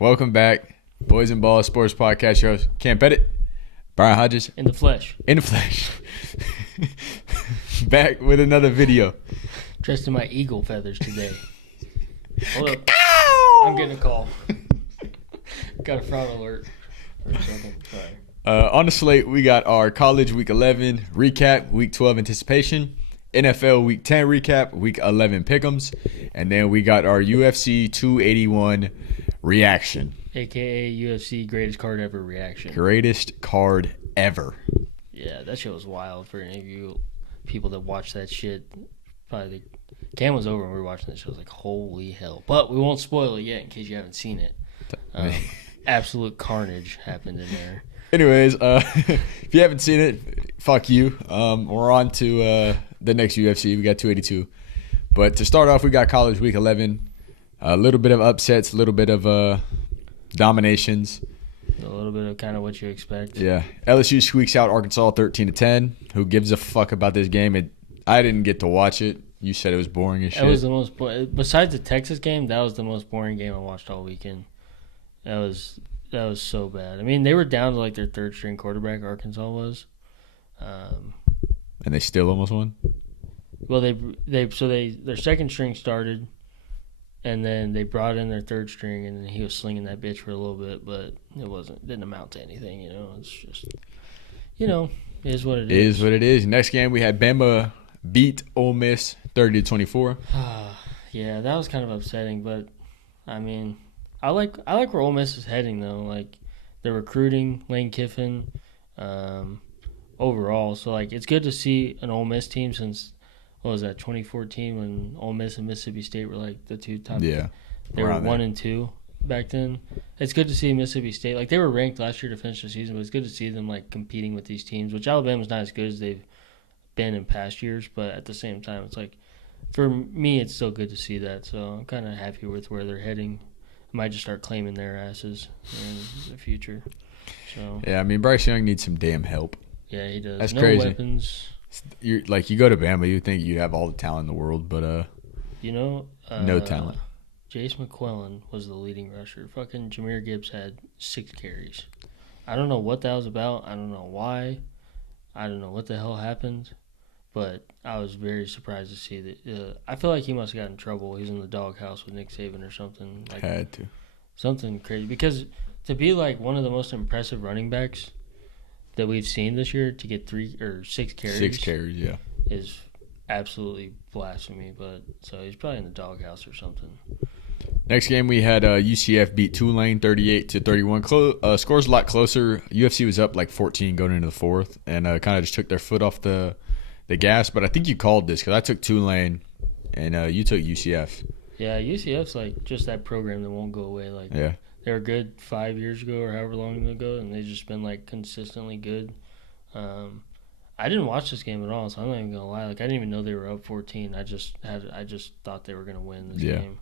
Welcome back, Boys and Balls Sports Podcast. Your host, Cam Pettit, Brian Hodges. In the flesh. Back with another video. Dressed in my eagle feathers today. Hold up. Ow! I'm getting a call. Got a fraud alert. For a second. Sorry. On the slate, we got our college Week 11 recap, Week 12 anticipation, NFL Week 10 recap, Week 11 pick'ems, and then we got our UFC 281 reaction. AKA UFC greatest card ever reaction. Greatest card ever. Yeah, that shit was wild for any of you people that watch that shit. Probably Cam was over when we were watching that show. I was like, holy hell. But we won't spoil it yet in case you haven't seen it. Absolute carnage happened in there. Anyways, if you haven't seen it, fuck you. We're on to the next UFC. We got 282. But to start off, we got college Week 11. A little bit of upsets, a little bit of dominations. A little bit of kind of what you expect. Yeah. LSU squeaks out Arkansas 13-10. Who gives a fuck about this game? I didn't get to watch it. You said it was boring as shit. It was the most besides the Texas game, that was the most boring game I watched all weekend. That was so bad. I mean, they were down to like their third string quarterback, Arkansas was. And they still almost won? Well, their second string started, and then they brought in their third string, and he was slinging that bitch for a little bit, but didn't amount to anything, It's just, it is what it is. It is what it is. Next game, we had Bama beat Ole Miss 30-24. Yeah, that was kind of upsetting, but, I mean, I like where Ole Miss is heading, though. Like, they're recruiting Lane Kiffin overall. So, like, it's good to see an Ole Miss team since, 2014 when Ole Miss and Mississippi State were, like, the two top. Yeah. They were 1 and 2 back then. It's good to see Mississippi State. Like, they were ranked last year to finish the season, but it's good to see them, like, competing with these teams, which Alabama's not as good as they've been in past years. But at the same time, it's like, for me, it's still good to see that. So I'm kind of happy with where they're heading. I might just start claiming their asses in the future. So yeah, I mean, Bryce Young needs some damn help. Yeah, he does. That's no crazy. Weapons. You go to Bama, you think you'd have all the talent in the world, but no talent. Jace McClellan was the leading rusher. Fucking Jahmyr Gibbs had 6 carries. I don't know what that was about. I don't know why. I don't know what the hell happened. But I was very surprised to see that. I feel like he must have gotten in trouble. He's in the doghouse with Nick Saban or something. Like, had to. Something crazy. Because to be like one of the most impressive running backs that we've seen this year, to get 3 or 6 carries. 6 carries, yeah. Is absolutely blasphemy. But so he's probably in the doghouse or something. Next game we had UCF beat Tulane 38-31. Scores a lot closer. UFC was up like 14 going into the fourth, and kind of just took their foot off the gas. But I think you called this because I took Tulane, and you took UCF. Yeah, UCF's like just that program that won't go away. Like, yeah. They were good 5 years ago or however long ago, and they've just been like consistently good. I didn't watch this game at all, so I'm not even gonna lie. Like, I didn't even know they were up 14. I just thought they were gonna win this game.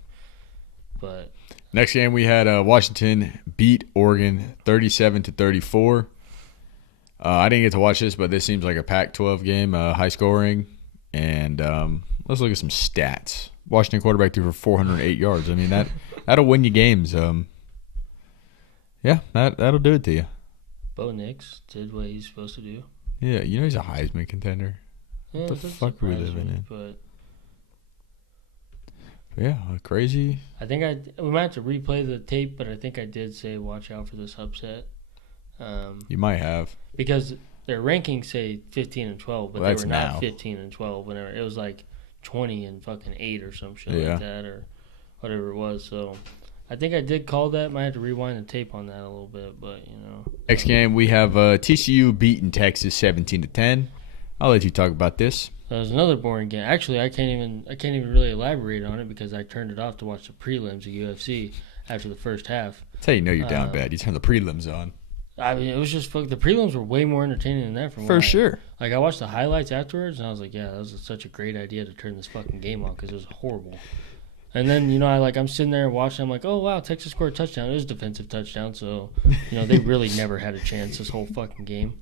But next game we had Washington beat Oregon 37-34. I didn't get to watch this, but this seems like a Pac-12 game, high scoring. And let's look at some stats. Washington quarterback threw for 408 yards. I mean, that'll win you games. Yeah, that'll do it to you. Bo Nix did what he's supposed to do. Yeah, he's a Heisman contender. Yeah, what the fuck are we living in? But yeah, crazy. I think we might have to replay the tape, but I think I did say watch out for this upset. You might have. Because their rankings say 15 and 12, but they were not 15 and 12 whenever it was like 20 and fucking 8 or some shit like that or whatever it was. So I think I did call that. Might have to rewind the tape on that a little bit, but Next game we have TCU beating Texas 17-10. I'll let you talk about this. That was another boring game. Actually, I can't even really elaborate on it because I turned it off to watch the prelims of UFC after the first half. That's how you know you're down bad. You turn the prelims on. I mean, it was just the prelims were way more entertaining than that. For sure. Like, I watched the highlights afterwards, and I was like, yeah, that was such a great idea to turn this fucking game on because it was horrible. And then, I'm sitting there watching. I'm like, oh, wow, Texas scored a touchdown. It was a defensive touchdown, so, they really never had a chance this whole fucking game.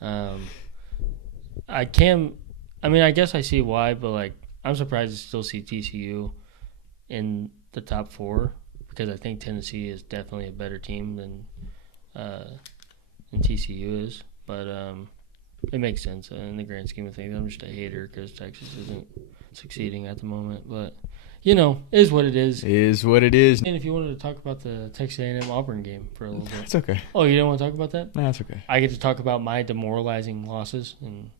I guess I see why, but, like, I'm surprised to still see TCU in the top 4 because I think Tennessee is definitely a better team than TCU is. But it makes sense in the grand scheme of things. I'm just a hater because Texas isn't succeeding at the moment. But, it is what it is. It is what it is. And if you wanted to talk about the Texas A&M Auburn game for a little bit. It's okay. Oh, you don't want to talk about that? No, it's okay. I get to talk about my demoralizing losses and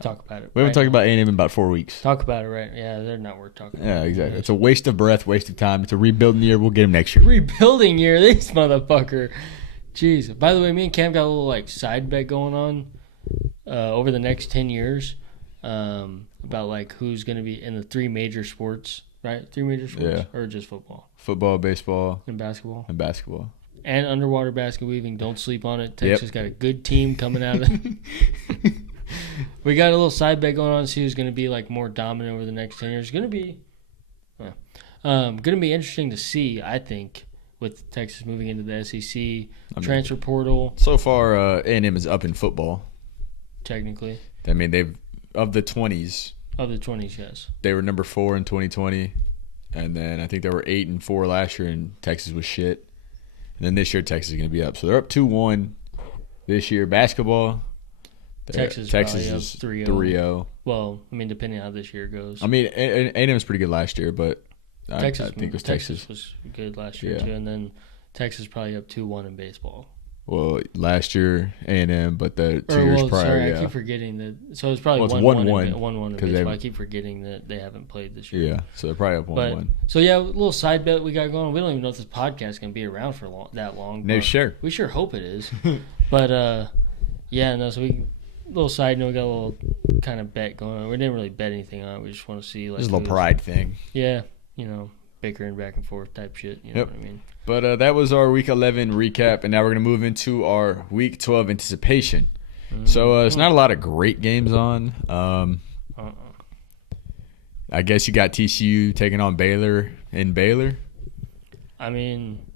talk about it. We haven't talked about A&M in about 4 weeks. Talk about it, right? Yeah, they're not worth talking about. Yeah, exactly. It's a waste of breath, waste of time. It's a rebuilding year. We'll get them next year. Rebuilding year, this motherfucker. Jeez. By the way, me and Cam got a little side bet going on over the next 10 years about who's going to be in the 3 major sports, right? 3 major sports? Yeah. Or just football? Football, baseball. And basketball? And basketball. And underwater basket weaving. Don't sleep on it. Texas got a good team coming out of it. We got a little side bet going on to see who's going to be more dominant over the next 10 years. It's going to be interesting to see, I think, with Texas moving into the SEC, transfer portal. So far, A&M is up in football. Technically. I mean, they've, of the 20s. Of the 20s, yes. They were number 4 in 2020. And then I think they were 8-4 last year, and Texas was shit. And then this year, Texas is going to be up. So they're up 2-1 this year. Basketball. Texas is 3-0. Well, I mean, depending on how this year goes. I mean, A&M was pretty good last year, but I think it was Texas was good last year, too. And then Texas probably up 2-1 in baseball. Well, last year A&M, but the 2 years prior, sorry, I keep forgetting that. So it's probably 1-1 in baseball. I keep forgetting that they haven't played this year. Yeah, so they're probably up 1-1. So yeah, a little side bet we got going. We don't even know if this podcast is going to be around for that long. No, sure. We sure hope it is. But so we little side note, we got a little kind of bet going on. We didn't really bet anything on it. We just want to see just a little pride thing. Yeah, bickering back and forth type shit. You know what I mean? But that was our Week 11 recap, and now we're going to move into our Week 12 anticipation. So it's not a lot of great games on. I guess you got TCU taking on Baylor in Baylor. I mean,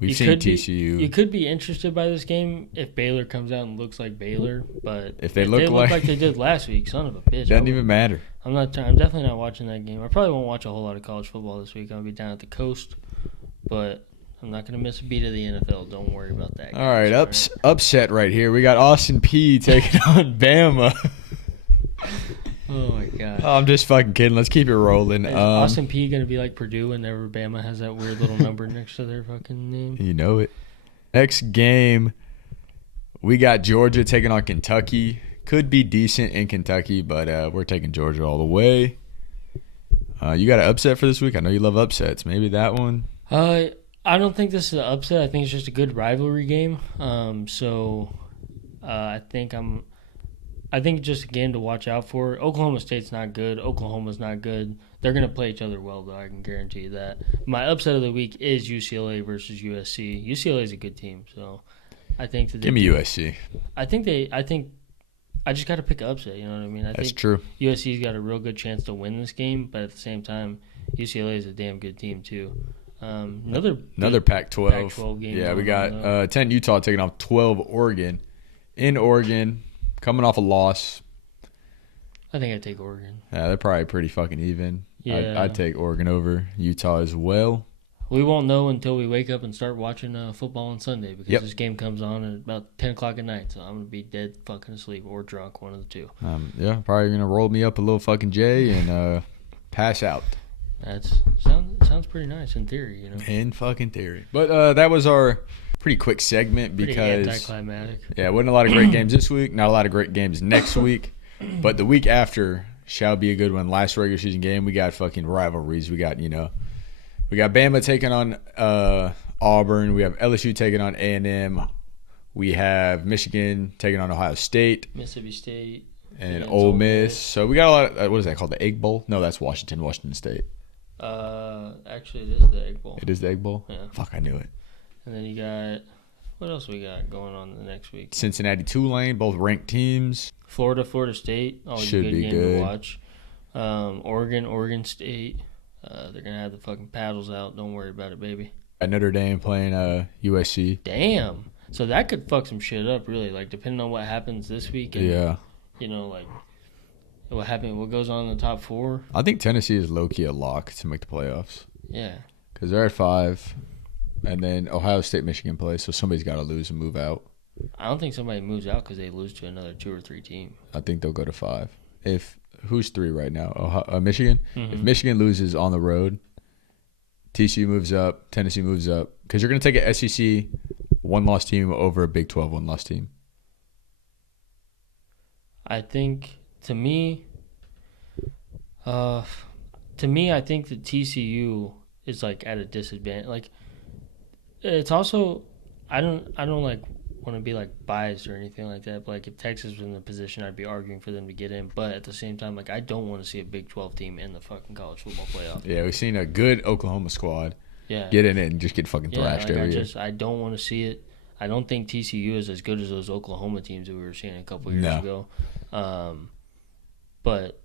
we've seen TCU. You could be interested by this game if Baylor comes out and looks like Baylor, but if they look like they did last week, son of a bitch. Doesn't even matter. I'm definitely not watching that game. I probably won't watch a whole lot of college football this week. I'll be down at the coast, but I'm not going to miss a beat of the NFL. Don't worry about that. All right, upset right here. We got Austin Peay taking on Bama. Oh, my God. Oh, I'm just fucking kidding. Let's keep it rolling. Is Austin Peay going to be like Purdue whenever Bama has that weird little number next to their fucking name? You know it. Next game, we got Georgia taking on Kentucky. Could be decent in Kentucky, but we're taking Georgia all the way. You got an upset for this week? I know you love upsets. Maybe that one? I don't think this is an upset. I think it's just a good rivalry game. I think just a game to watch out for. Oklahoma State's not good. Oklahoma's not good. They're going to play each other well, though. I can guarantee you that. My upset of the week is UCLA versus USC. UCLA is a good team, so I think that. Give me USC. I think I just got to pick an upset. You know what I mean? That's true. USC's got a real good chance to win this game, but at the same time, UCLA is a damn good team too. Another Pac-12 game. Yeah, we got 10 Utah taking off 12 Oregon. In Oregon, coming off a loss. I think I'd take Oregon. Yeah, they're probably pretty fucking even. Yeah. I'd take Oregon over Utah as well. We won't know until we wake up and start watching football on Sunday because this game comes on at about 10 o'clock at night, so I'm going to be dead fucking asleep or drunk, one of the two. Probably going to roll me up a little fucking J and pass out. That sounds pretty nice in theory, you know. In fucking theory. But that was our pretty quick segment because pretty anticlimactic. Yeah, wasn't a lot of great games this week, not a lot of great games next week. But the week after shall be a good one. Last regular season game, we got fucking rivalries. We got Bama taking on Auburn. We have LSU taking on A&M. We have Michigan taking on Ohio State. Mississippi State. And Ole Miss. So we got a lot of, what is that called? The Egg Bowl? No, that's Washington State. Actually, it is the Egg Bowl. It is the Egg Bowl? Yeah. Fuck, I knew it. And then you got, what else we got going on the next week? Cincinnati, Tulane, both ranked teams. Florida State. Always should a good be game good to watch. Oregon State. They're going to have the fucking paddles out. Don't worry about it, baby. Notre Dame playing USC. Damn. So that could fuck some shit up, really. Like, depending on what happens this week. And, yeah. You know, like, what goes on in the top 4. I think Tennessee is low-key a lock to make the playoffs. Yeah. because they're at 5, and then Ohio State, Michigan play, so somebody's got to lose and move out. I don't think somebody moves out because they lose to another 2 or 3 team. I think they'll go to 5. If who's 3 right now? Michigan. Mm-hmm. If Michigan loses on the road, TCU moves up, Tennessee moves up, because you're going to take an SEC one-loss team over a Big 12 one-loss team. I think to me, I think that TCU is like at a disadvantage. Like, it's also, I don't like want to be like biased or anything like that. But like, if Texas was in the position, I'd be arguing for them to get in. But at the same time, like, I don't want to see a Big 12 team in the fucking college football playoff. Yeah, we've seen a good Oklahoma squad get in it and just get fucking thrashed every year. I don't want to see it. I don't think TCU is as good as those Oklahoma teams that we were seeing a couple years ago. But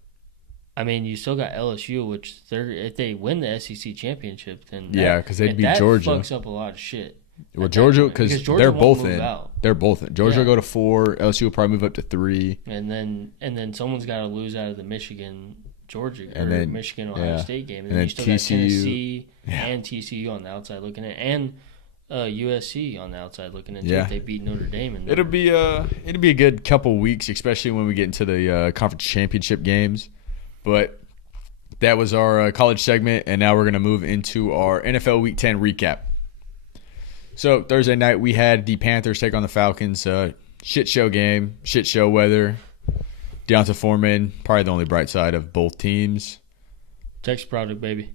I mean, you still got LSU, which if they win the SEC championship, then because they'd beat Georgia. Fucks up a lot of shit. Well, Georgia, because they're both in. Out. They're both in. Georgia will go to 4. LSU will probably move up to 3. And then someone's got to lose out of the Michigan Ohio State game, and then you still got Tennessee and TCU on the outside looking in, and USC on the outside looking in. If they beat Notre Dame, it'll be a good couple weeks, especially when we get into the conference championship games. But that was our college segment, and now we're going to move into our NFL Week 10 recap. So Thursday night we had the Panthers take on the Falcons. Shit show game, shit show weather. Deonta Foreman, probably the only bright side of both teams. Texas product, baby.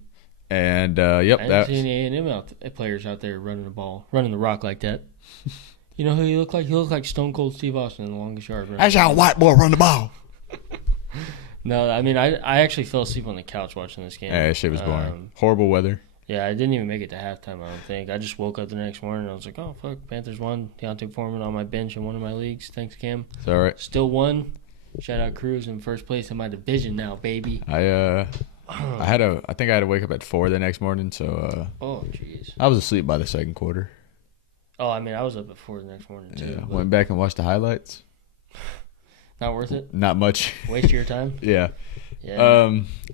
And I haven't seen any A&M players out there running the rock like that. You know who he looked like? He looked like Stone Cold Steve Austin in the longest yard. That's how a white boy run the ball. No, I mean, I actually fell asleep on the couch watching this game. Yeah, that shit was boring. Horrible weather. Yeah, I didn't even make it to halftime, I don't think. I just woke up the next morning and I was like, oh, fuck, Panthers won. Deontay Foreman on my bench in one of my leagues. Thanks, Cam. It's all right. Still won. Shout out Cruz in first place in my division now, baby. I think I had to wake up at 4 the next morning, so oh jeez. I was asleep by the second quarter. Oh, I mean, I was up at 4 the next morning too. Yeah, went back and watched the highlights. Not worth it? Not much. Waste your time? Yeah.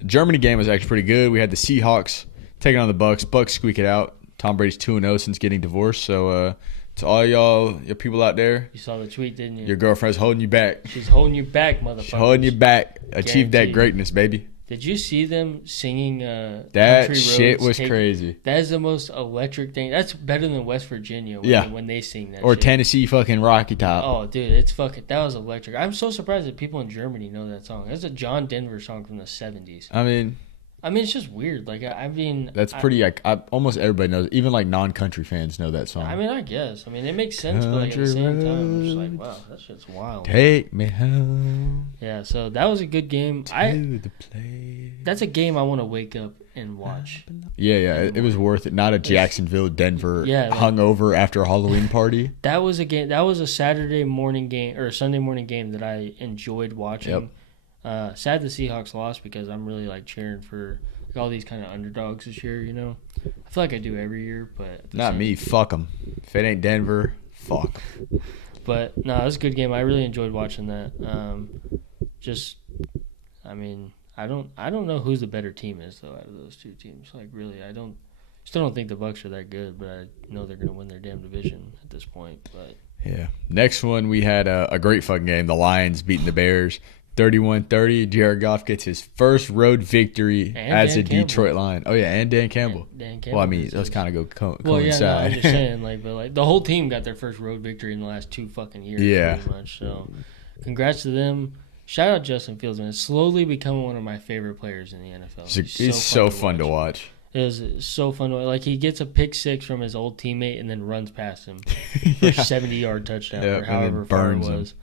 Germany game was actually pretty good. We had the Seahawks taking on the Bucks. Bucks squeak it out. Tom Brady's 2-0 since getting divorced, so to all your people out there. You saw the tweet, didn't you? Your girlfriend's holding you back. She's holding you back, motherfucker. She's holding you back. Achieve that greatness, baby. Did you see them singing that shit was crazy. That is the most electric thing. That's better than West Virginia when they sing that or shit. Tennessee fucking Rocky Top. Oh, dude, that was electric. I'm so surprised that people in Germany know that song. That's a John Denver song from the 70s. I mean, it's just weird. Like, that's pretty. Almost everybody knows. Even like non-country fans know that song. I mean, I guess. I mean, it makes sense, but like at the same time, I'm just like, wow, that shit's wild. Take me home. Yeah, so that was a good game. That's a game I want to wake up and watch. Yeah, it was worth it. Not a Jacksonville, Denver, hungover after a Halloween party. That was a game. That was a Saturday morning game or a Sunday morning game that I enjoyed watching. Yep. Sad the Seahawks lost because I'm really like cheering for like, all these kind of underdogs this year. You know, I feel like I do every year, but not me. Fuck them. If it ain't Denver, fuck. But no, it was a good game. I really enjoyed watching that. I don't know who's the better team is though out of those two teams. Like really, still don't think the Bucs are that good, but I know they're gonna win their damn division at this point. But yeah, next one we had a great fucking game. The Lions beating the Bears. 31-30, Jared Goff gets his first road victory as a Detroit Lion. Oh, yeah, and Dan Campbell. Dan Campbell. Well, I mean, those kind of go coincide. Well, yeah, no, I'm just saying, but the whole team got their first road victory in the last 2 fucking years. Yeah. Pretty much. So, congrats to them. Shout out Justin Fields, man. It's slowly becoming one of my favorite players in the NFL. He's so fun to watch. It was so fun to watch. Like, he gets a pick six from his old teammate and then runs past him for a 70-yard touchdown or however far it was.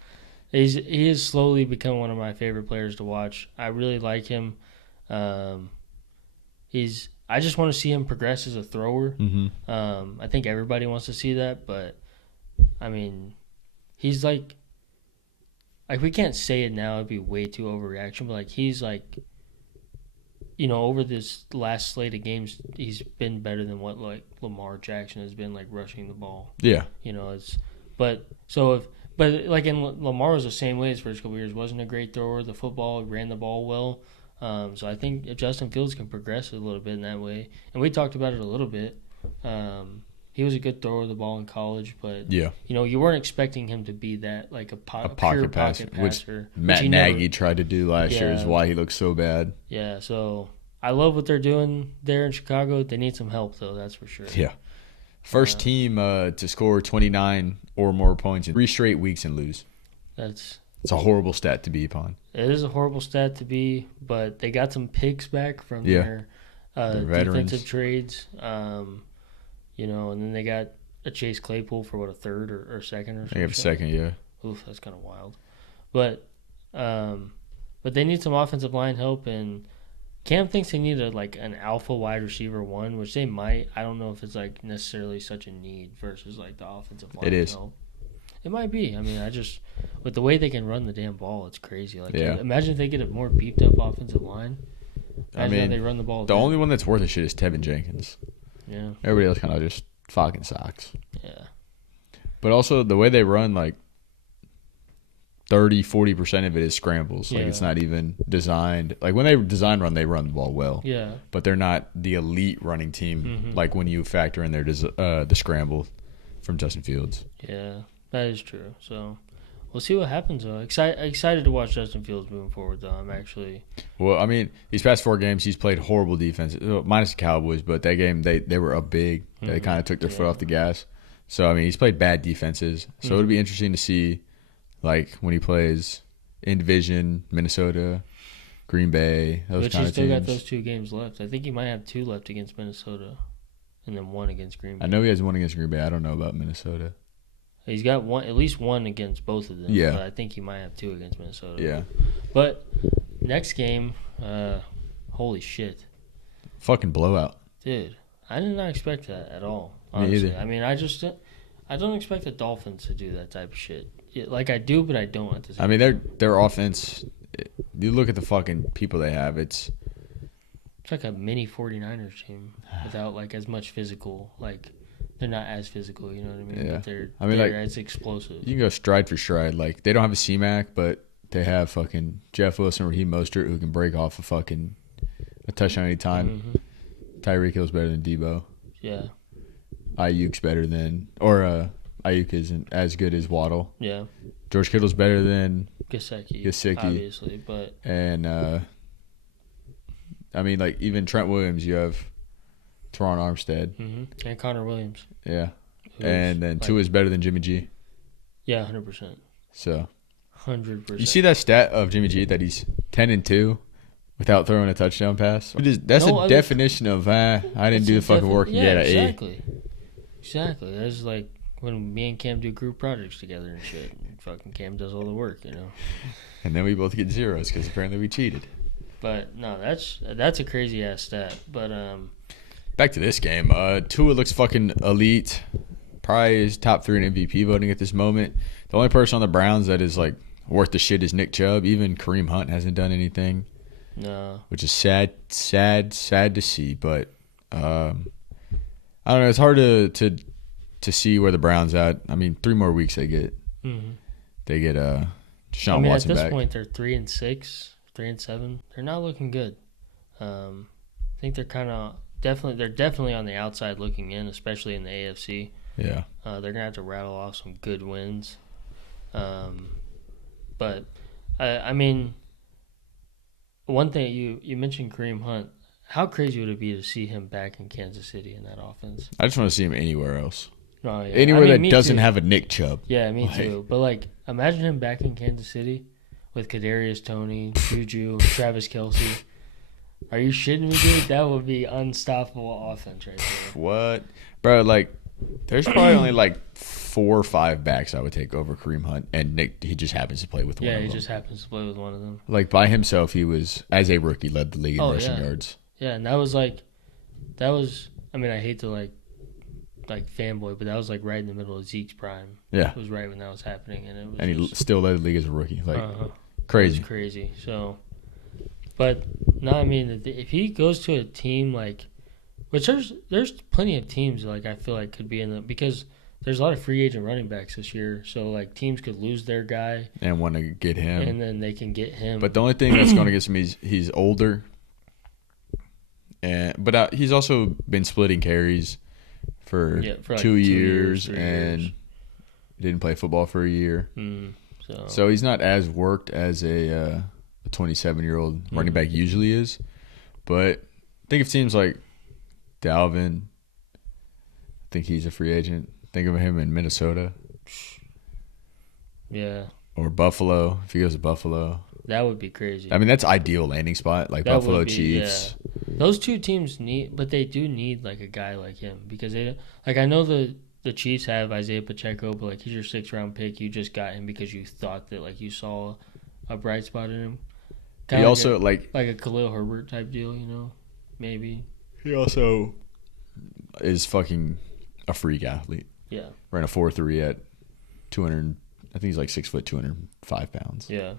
He is slowly becoming one of my favorite players to watch. I really like him. I just want to see him progress as a thrower. Mm-hmm. I think everybody wants to see that, but I mean, he's like we can't say it now; it'd be way too overreaction. But like he's like, you know, over this last slate of games, he's been better than what like Lamar Jackson has been like rushing the ball. Yeah, you know, But like in Lamar was the same way his first couple years. Wasn't a great thrower. The football ran the ball well. So I think if Justin Fields can progress a little bit in that way, and we talked about it a little bit, he was a good thrower of the ball in college, but Yeah. you weren't expecting him to be that like a A pure pocket passer, which passer, Matt he Nagy never. tried to do last year, is Yeah. why he looks so bad. Yeah, so I love what they're doing there in Chicago. They need some help though, that's for sure. Yeah. First team to score 29 or more points in 3 straight weeks and lose. It's a horrible stat to be upon. It is a horrible stat to be, but they got some picks back from Their veterans. defensive trades. And then they got a Chase Claypool for a third or second or something. I have a second, yeah. Oof, that's kind of wild. But they need some offensive line help, and Cam thinks they need an alpha wide receiver one, which they might. I don't know if it's like necessarily such a need versus like the offensive line It is. help. It might be. I mean, with the way they can run the damn ball, it's crazy. Yeah. Imagine if they get a more beefed up offensive line. Imagine how they run the ball. The only one that's worth a shit is Tevin Jenkins. Yeah. Everybody else kind of just fucking sucks. Yeah. But also the way they run, 30-40% of it is scrambles. Yeah. It's not even designed. Like when they design run, they run the ball well. Yeah. But they're not the elite running team. Mm-hmm. Like when you factor in the scramble from Justin Fields. Yeah, that is true. So we'll see what happens though. Excited to watch Justin Fields moving forward though. I'm actually. Well, I mean, these past 4 games, he's played horrible defense, minus the Cowboys. But that game, they were up big. They Mm-hmm. kind of took their foot off the gas. So I mean, he's played bad defenses. So it'll be interesting to see. When he plays in division, Minnesota, Green Bay, those Which kind he's of still teams. got those 2 games left. I think he might have 2 left against Minnesota, and then 1 against Green Bay. I know he has 1 against Green Bay. I don't know about Minnesota. He's got at least 1 against both of them. Yeah. But I think he might have 2 against Minnesota. Yeah. But next game, holy shit, Fucking blowout. dude! I did not expect that at all. Me Honestly, either. I mean, I don't expect the Dolphins to do that type of shit. Like I do, but I don't at the same I mean, their offense, you look at the fucking people they have, it's like a mini 49ers team without as much physical. They're not as physical, you know what I mean? Yeah. But they're like, as explosive. you can go stride for stride. They don't have a C-Mac, but they have fucking Jeff Wilson, Raheem Mostert, who can break off a touchdown anytime. Mm-hmm. Tyreek Hill's better than Debo. Yeah. Ayuk's better than, or Ayuk isn't as good as Waddle. Yeah. George Kittle's better than Gesicki, obviously, but and I mean, even Trent Williams, you have Teron Armstead, and Connor Williams. yeah, and then Tua is better than Jimmy G. Yeah, 100%. So 100%. you see that stat of Jimmy G that he's 10-2 without throwing a touchdown pass? That's a definition of I didn't do the fucking work and get an exactly. Exactly. That's like when me and Cam do group projects together and shit. And fucking Cam does all the work, And then we both get zeros because apparently we cheated. But no, that's a crazy ass stat. But back to this game. Tua looks fucking elite. Probably is top 3 in MVP voting at this moment. The only person on the Browns that is worth the shit is Nick Chubb. Even Kareem Hunt hasn't done anything. No. Which is sad to see. But I don't know. It's hard to see where the Browns at. I mean, 3 more weeks they get. Mm-hmm. They get Deshaun Watson at this back. point they're 3-6, 3-7. They're not looking good. I think they're definitely on the outside looking in, especially in the AFC. Yeah. They're gonna have to rattle off some good wins. But I mean, one thing you mentioned Kareem Hunt. How crazy would it be to see him back in Kansas City in that offense? I just want to see him anywhere else. Oh, yeah. Anywhere that doesn't too. have a Nick Chubb. Yeah, me too. But imagine him back in Kansas City with Kadarius Toney, Juju, Travis Kelce. Are you shitting me, dude? That would be unstoppable offense right there. What? Bro, there's probably only 4 or 5 backs I would take over Kareem Hunt, and Nick, he just happens to play with one of them. Yeah, he just happens to play with one of them. By himself, he was, as a rookie, led the league in rushing yards. Yeah, and that was, I mean, I hate to, fanboy, but that was, right in the middle of Zeke's prime. Yeah. It was right when that was happening, and it was He still led the league as a rookie. Crazy. It was crazy. So, but, no, I mean, if he goes to a team, which there's plenty of teams, I feel could be in the, because there's a lot of free agent running backs this year, so like teams could lose their guy and want to get him, and then they can get him. But the only thing that's going against him is he's older, but he's also been splitting carries for like 2 years and years. Didn't play football for a year. So he's not as worked as a 27-year-old running back usually is. But I think it seems like Dalvin, I think he's a free agent. Think of him in Minnesota. Yeah. Or Buffalo, if he goes to Buffalo. That would be crazy. I mean, that's ideal landing spot, like that Buffalo Chiefs. Yeah. Those two teams but they do need like a guy like him because I know the Chiefs have Isaiah Pacheco, but like he's your 6th-round pick. You just got him because you thought that like you saw a bright spot in him. He also like a Khalil Herbert type deal, maybe. He also is fucking a freak athlete. Yeah. Ran a 4.3 at 200. I think he's like 6 foot, 205 pounds. Yeah.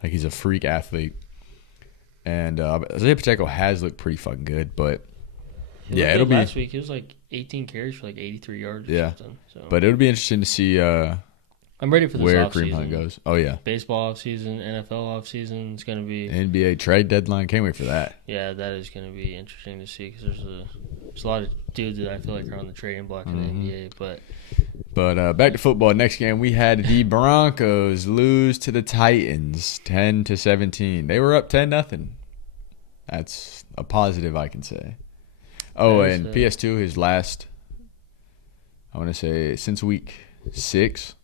Like he's a freak athlete. And Isaiah Pacheco has looked pretty fucking good, but it'll be last week. He was like 18 carries for like 83 yards. Or something. So. But it'll be interesting to see. I'm ready for this where off-season. Kareem Hunt goes. Oh yeah, baseball offseason, NFL offseason. It's gonna be NBA trade deadline. Can't wait for that. Yeah, that is gonna be interesting to see because there's a lot of dudes that I feel like are on the trading block in the NBA. But back to football. Next game we had the Broncos lose to the Titans 10-17. They were up 10-0. That's a positive I can say. Oh, and PS2 his last. I want to say since week 6.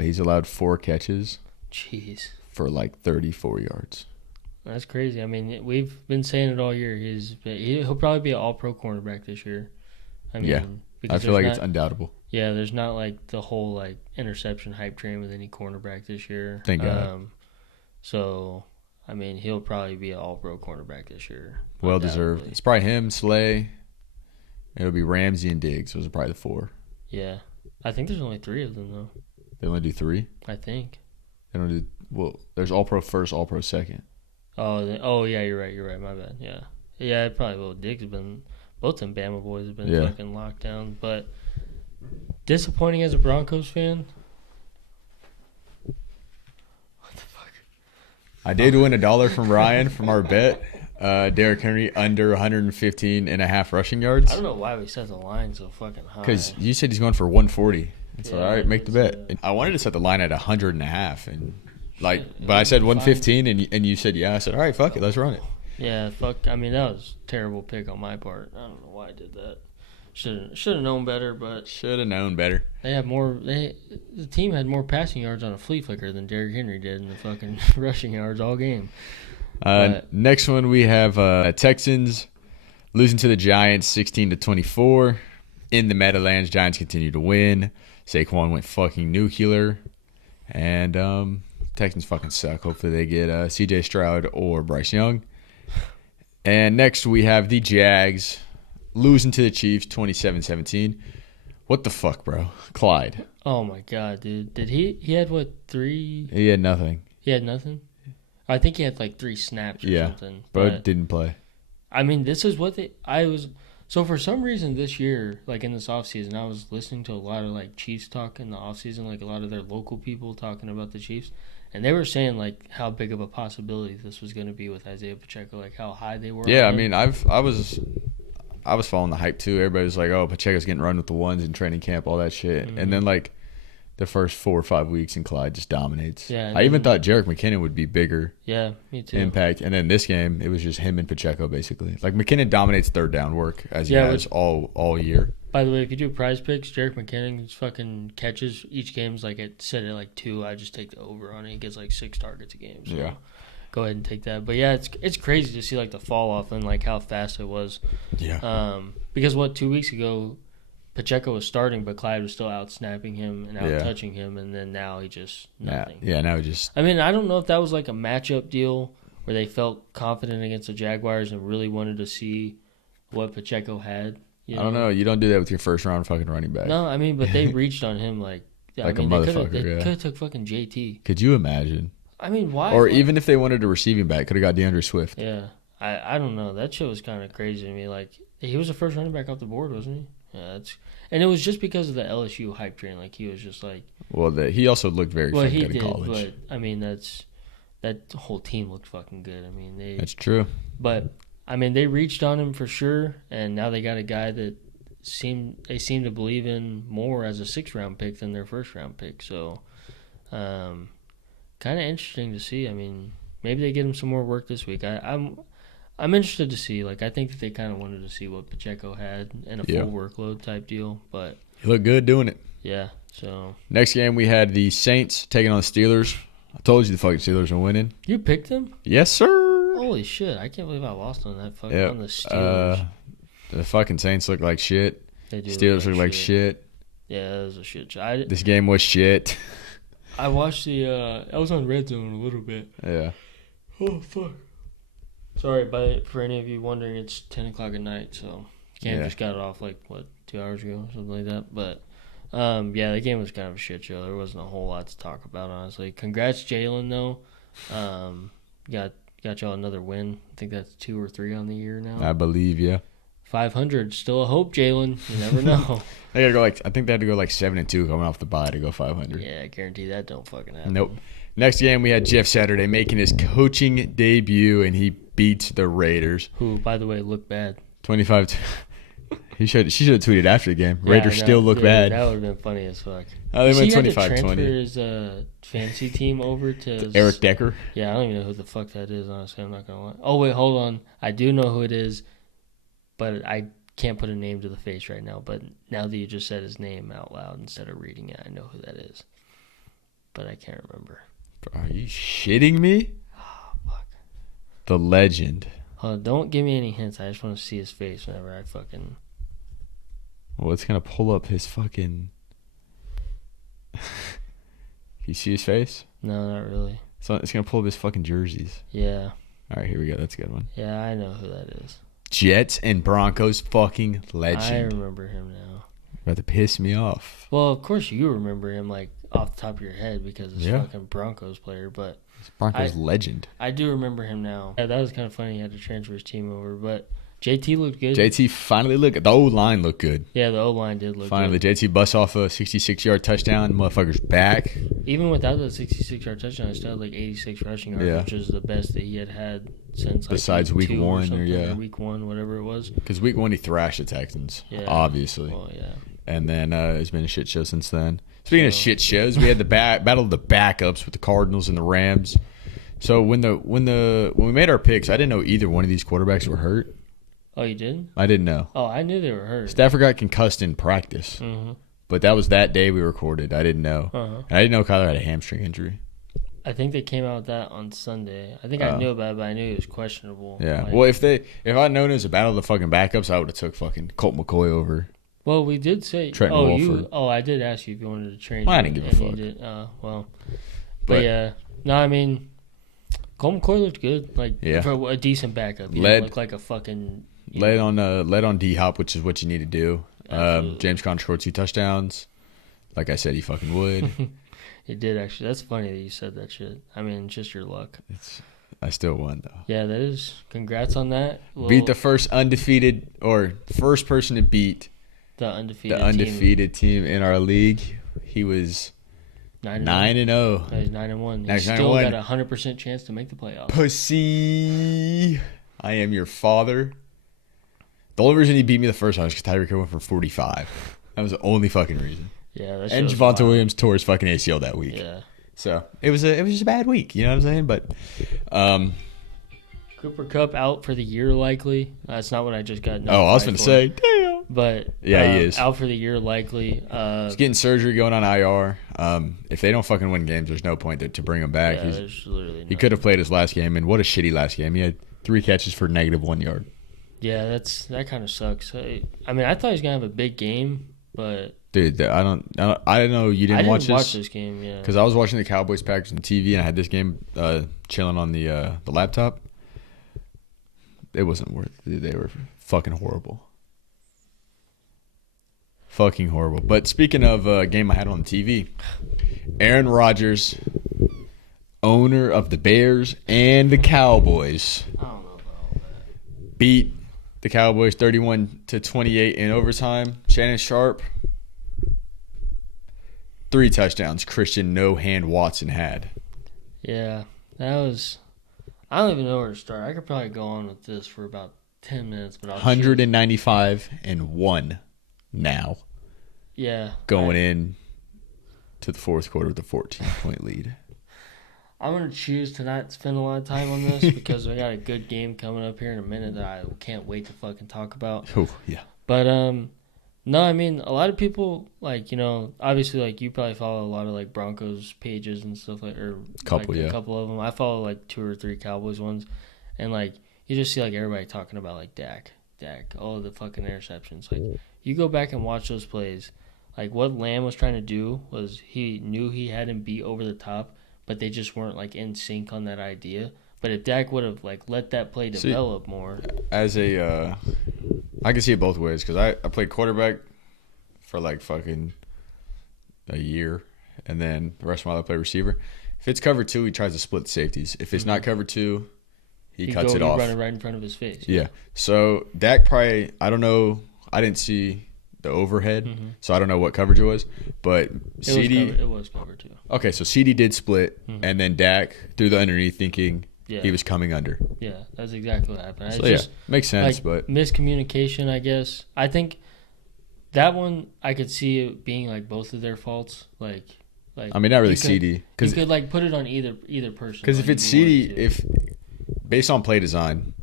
He's allowed 4 catches. Jeez. For like 34 yards. That's crazy. I mean, we've been saying it all year. He'll probably be an all-pro cornerback this year. I mean, I feel like it's undoubtable. Yeah, there's not like the whole like interception hype train with any cornerback this year. Thank God. So, I mean, he'll probably be an all-pro cornerback this year. Well deserved. It's probably him, Slay. It'll be Ramsey and Diggs. Those are probably the 4. Yeah. I think there's only 3 of them, though. They only do 3? I think. They don't do. Well, there's All-Pro first, All-Pro second. Oh, yeah, you're right. My bad. Yeah. Yeah, it probably will. Diggs have been. Both them Bama boys have been fucking locked down. But disappointing as a Broncos fan. What the fuck? I did win $1 from Ryan from our bet. Derrick Henry under 115.5 rushing yards. I don't know why we set the line so fucking high. Because you said he's going for 140. So all right, make the bet. I wanted to set the line at 100.5, and but I said 115, and you said yeah. I said all right, fuck it, let's run it. Yeah, fuck. I mean, that was a terrible pick on my part. I don't know why I did that. Should have known better, but should have known better. The team had more passing yards on a flea flicker than Derrick Henry did in the fucking rushing yards all game. Next one we have Texans losing to the Giants 16-24 in the Meadowlands. Giants continue to win. Saquon went fucking nuclear, and Texans fucking suck. Hopefully they get C.J. Stroud or Bryce Young. And next we have the Jags losing to the Chiefs 27-17. What the fuck, bro? Clyde. Oh my god, dude. Did he had what, 3? He had nothing. He had nothing? I think he had like 3 snaps or something. But didn't play. I mean, this is what so for some reason this year, like in this offseason, I was listening to a lot of like Chiefs talk in the offseason, like a lot of their local people talking about the Chiefs. And they were saying like how big of a possibility this was going to be with Isaiah Pacheco, like how high they were. Yeah, I mean, I was following the hype too. Everybody was like, "Oh, Pacheco's getting run with the ones in training camp, all that shit." Mm-hmm. And then like the first 4 or 5 weeks, and Clyde just dominates. Yeah, I even thought Jerick McKinnon would be bigger. Yeah, me too. Impact, and then this game it was just him and Pacheco basically. Like McKinnon dominates third down work as he has all year. By the way, if you do prize picks, Jerick McKinnon's fucking catches each game's like set at like 2. I just take the over on it. He gets like 6 targets a game. So yeah. Go ahead and take that. But yeah, it's crazy to see like the fall off and like how fast it was. Yeah. Because 2 weeks ago, Pacheco was starting, but Clyde was still out snapping him and out touching him, and then now he just nothing. Now he just. I mean, I don't know if that was like a matchup deal where they felt confident against the Jaguars and really wanted to see what Pacheco had. I don't know. You don't do that with your first round fucking running back. No, I mean, but they reached on him like a motherfucker. They could have took fucking JT. Could you imagine? I mean, why? Or even if they wanted a receiving back, could have got DeAndre Swift. Yeah, I don't know. That shit was kind of crazy to me. Like he was the first running back off the board, wasn't he? Yeah, and it was just because of the LSU hype train. Like he was just like, Well, he also looked very well, fucking he good did, in college. but I mean that whole team looked fucking good. I mean That's true. but I mean they reached on him for sure, and now they got a guy that they seem to believe in more as a 6th-round pick than their 1st-round pick. So, kind of interesting to see. I mean, maybe they get him some more work this week. I'm interested to see. Like, I think that they kind of wanted to see what Pacheco had in a full workload type deal. But he looked good doing it. Yeah. So next game we had the Saints taking on the Steelers. I told you the fucking Steelers are winning. You picked them? Yes, sir. Holy shit! I can't believe I lost on that fucking on the Steelers. The fucking Saints look like shit. They do Steelers look like shit. Yeah, that was a shit show. This game was shit. I watched I was on Red Zone a little bit. Yeah. Oh, fuck. Sorry, but for any of you wondering, it's 10 o'clock at night, so Cam just got it off, 2 hours ago, something like that. But, the game was kind of a shit show. There wasn't a whole lot to talk about, honestly. Congrats, Jalen, though. Got y'all another win. I think that's 2 or 3 on the year now. I believe, yeah. 500, still a hope, Jalen. You never know. They gotta go I think they had to go 7-2 coming off the bye to go 500. Yeah, I guarantee that don't fucking happen. Nope. Next game we had Jeff Saturday making his coaching debut, and he beats the Raiders. Who, by the way, look bad. 25. She should have tweeted after the game. Raiders still look bad. That would have been funny as fuck. They went 25-20. He had to transfer his fantasy team over to Eric Decker. Yeah, I don't even know who the fuck that is, honestly. I'm not going to lie. Oh, wait, hold on. I do know who it is, but I can't put a name to the face right now. But now that you just said his name out loud instead of reading it, I know who that is. But I can't remember. Are you shitting me? Oh, fuck. The legend. Don't give me any hints. I just want to see his face whenever I fucking... Well, it's going to pull up his fucking... You see his face? No, not really. So it's going to pull up his fucking jerseys. Yeah. All right, here we go. That's a good one. Yeah, I know who that is. Jets and Broncos fucking legend. I remember him now. About to piss me off. Well, of course you remember him off the top of your head because it's fucking Broncos player, but it's Broncos legend. I do remember him now. Yeah, that was kind of funny. He had to transfer his team over, but JT looked good. JT finally looked good. The O-line looked good. Yeah, the O-line did look finally, good. JT busts off a 66-yard touchdown. Motherfucker's back. Even without the 66-yard touchdown, he still had 86 rushing yards, which is the best that he had since besides week 1 or week 1, whatever it was. Because week 1 he thrashed the Texans, obviously. Well, yeah. And then it's been a shit show since then. Speaking of shit shows, we had the battle of the backups with the Cardinals and the Rams. So when we made our picks, I didn't know either one of these quarterbacks were hurt. Oh, you didn't? I didn't know. Oh, I knew they were hurt. Stafford got concussed in practice. Mm-hmm. But that was that day we recorded. I didn't know. Uh-huh. And I didn't know Kyler had a hamstring injury. I think they came out with that on Sunday. I think I knew about it, but I knew he was questionable. Yeah. Well, if I'd known it was a battle of the fucking backups, I would have took fucking Colt McCoy over. Well, we did say. Trenton Wolford. I did ask you if you wanted to trade. Well, I didn't give a fuck. But yeah, no, I mean, Colt McCoy looked good, for a decent backup. He looked like a fucking. Led on D Hop, which is what you need to do. James Conner scored 2 touchdowns. Like I said, he fucking would. He did actually. That's funny that you said that shit. I mean, just your luck. I still won though. Yeah, that is. Congrats on that. Beat the first person to beat the undefeated team in our league. He was 9-0. No, he's 9-1. He's still got a 100% chance to make the playoffs. Pussy. I am your father. The only reason he beat me the first time was because Tyreek Hill went for 45. That was the only fucking reason. Yeah, and Javonte Williams tore his fucking ACL that week. Yeah. So it was just a bad week. You know what I'm saying? But Cooper Kupp out for the year likely. That's not what I just got. I was going to say, damn. But yeah, he is out for the year likely. He's getting surgery, going on IR. If they don't fucking win games, there's no point to bring him back. Yeah, there's literally he could have played his last game, and what a shitty last game. He had 3 catches for -1 yard. Yeah, that kind of sucks. I mean, I thought he was gonna have a big game, but dude, I don't know. You didn't watch this game, yeah, because I was watching the Cowboys Packers on TV, and I had this game chilling on the laptop. It wasn't worth it. They were fucking horrible. Fucking horrible. But speaking of a game I had on TV, Aaron Rodgers, owner of the Bears and the Cowboys, I don't know about all that. beat the Cowboys 31-28 in overtime. Shannon Sharp, 3 touchdowns. Christian No Hand Watson had. Yeah, that was. I don't even know where to start. I could probably go on with this for about 10 minutes, but I'll 195-1 now. Yeah. Going in to the fourth quarter with a 14-point lead. I'm going to choose to not spend a lot of time on this because we got a good game coming up here in a minute that I can't wait to fucking talk about. Oh, yeah. But, no, I mean, a lot of people, like, you know, obviously, like, you probably follow a lot of, like, Broncos pages and stuff, like, or a couple of them. I follow, like, 2 or 3 Cowboys ones, and, like, you just see, like, everybody talking about, like, Dak, all of the fucking interceptions. Like, you go back and watch those plays, like, what Lamb was trying to do was he knew he had him beat over the top, but they just weren't, like, in sync on that idea. But if Dak would have, like, let that play develop more. As a, I can see it both ways because I played quarterback for, like, fucking a year, and then the rest of my life I play receiver. If it's cover 2, he tries to split the safeties. If it's not cover 2, he cuts it off. He run it right in front of his face. Yeah. So Dak probably, I don't know, I didn't see the overhead, so I don't know what coverage it was. But it was cover 2. Okay, so CD did split, and then Dak threw the underneath thinking he was coming under. Yeah, that's exactly what happened. So, makes sense. Like, but miscommunication, I guess. I think that one, I could see it being, like, both of their faults. Like I mean, not really CD. You could, like, put it on either person. Because if it's CD, based on play design,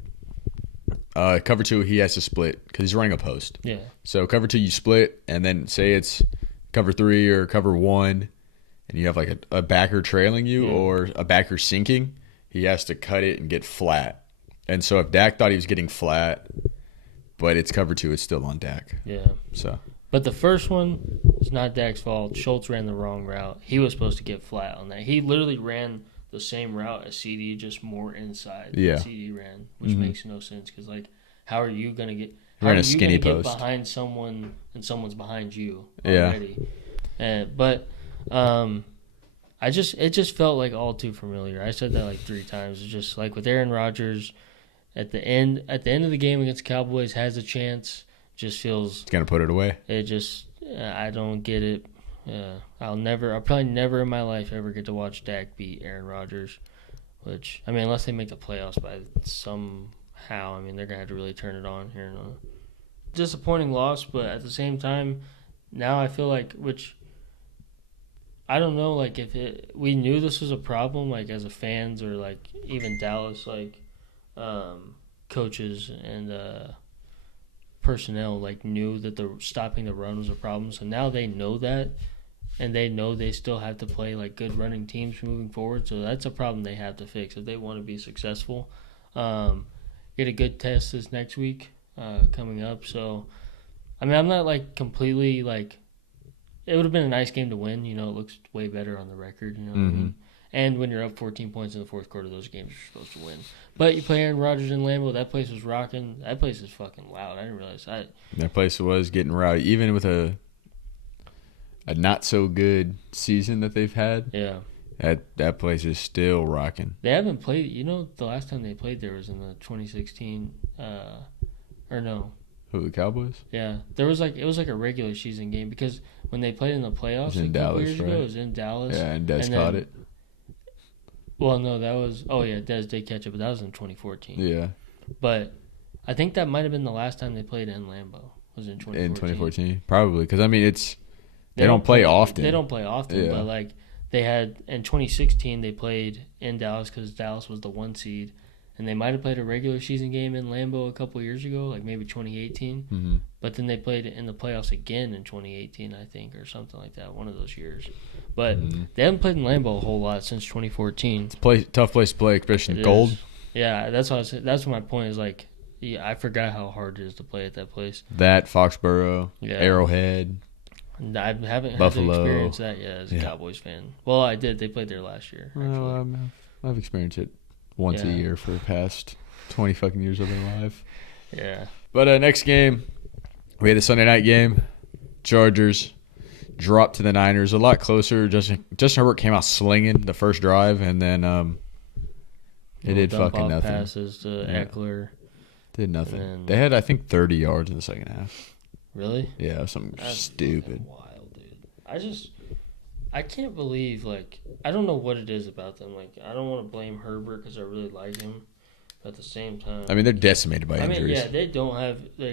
cover 2, he has to split because he's running a post. Yeah. So cover 2, you split, and then say it's cover 3 or cover 1, and you have like a backer trailing you or a backer sinking, he has to cut it and get flat. And so if Dak thought he was getting flat, but it's cover 2, it's still on Dak. Yeah. So. But the first one is not Dak's fault. Schultz ran the wrong route. He was supposed to get flat on that. He literally ran the same route as CD, just more inside than CD ran, which makes no sense because, like, how are you going to get – how are you going to get behind someone and someone's behind you already? Yeah. But it just felt like all too familiar. I said that like 3 times. It's just like with Aaron Rodgers at the end of the game against the Cowboys has a chance. Just feels – It's going to put it away. It just I don't get it. I'll probably never in my life ever get to watch Dak beat Aaron Rodgers, which, I mean, unless they make the playoffs by somehow, I mean, they're going to have to really turn it on here. Disappointing loss, but at the same time, now I feel like, which, I don't know, like, we knew this was a problem, like, as a fans or, like, even Dallas, like, coaches and personnel, like, knew that stopping the run was a problem, so now they know that, and they know they still have to play, like, good running teams moving forward, so that's a problem they have to fix if they want to be successful. Get a good test this next week coming up, so, I mean, I'm not, like, completely, like, it would have been a nice game to win, you know, it looks way better on the record, you know what I mean? And when you're up 14 points in the fourth quarter, those games are supposed to win. But you play Aaron Rodgers in Lambeau, that place was rocking. That place is fucking loud. I didn't realize that. That place was getting rowdy, even with a not so good season that they've had. Yeah. That place is still rocking. They haven't played. You know, the last time they played there was in the 2016. Or no. Who, the Cowboys? Yeah, it was like a regular season game because when they played in the playoffs a couple years ago, it was in Dallas. Yeah, and Dez caught it. Well, no, that was Dez did catch it, but that was in 2014. Yeah, but I think that might have been the last time they played in Lambeau. Was in 2014. In 2014, probably because I mean they don't play often. They don't play often, but like they had in 2016 they played in Dallas because Dallas was the 1 seed. And they might have played a regular season game in Lambeau a couple years ago, like maybe 2018. But then they played in the playoffs again in 2018, I think, or something like that, one of those years. But they haven't played in Lambeau a whole lot since 2014. It's tough place to play, especially in cold. Yeah, that's what that's what my point is. Like, yeah, I forgot how hard it is to play at that place. That Foxborough, Arrowhead. I haven't Buffalo. had to experience that yet as a Cowboys fan. Well, I did. They played there last year. Actually. I've experienced it once a year for the past 20 fucking years of my life. Yeah. But next game, we had a Sunday night game. Chargers dropped to the Niners. A lot closer. Justin Herbert came out slinging the first drive, and then it did fucking nothing. Passes to Eckler. Did nothing. Then, They had, I think, 30 yards in the second half. Really? Yeah, something That's stupid. Wild, dude. I can't believe, I don't know what it is about them. I don't want to blame Herbert because I really like him. But at the same time, I mean, they're decimated by injuries. yeah, they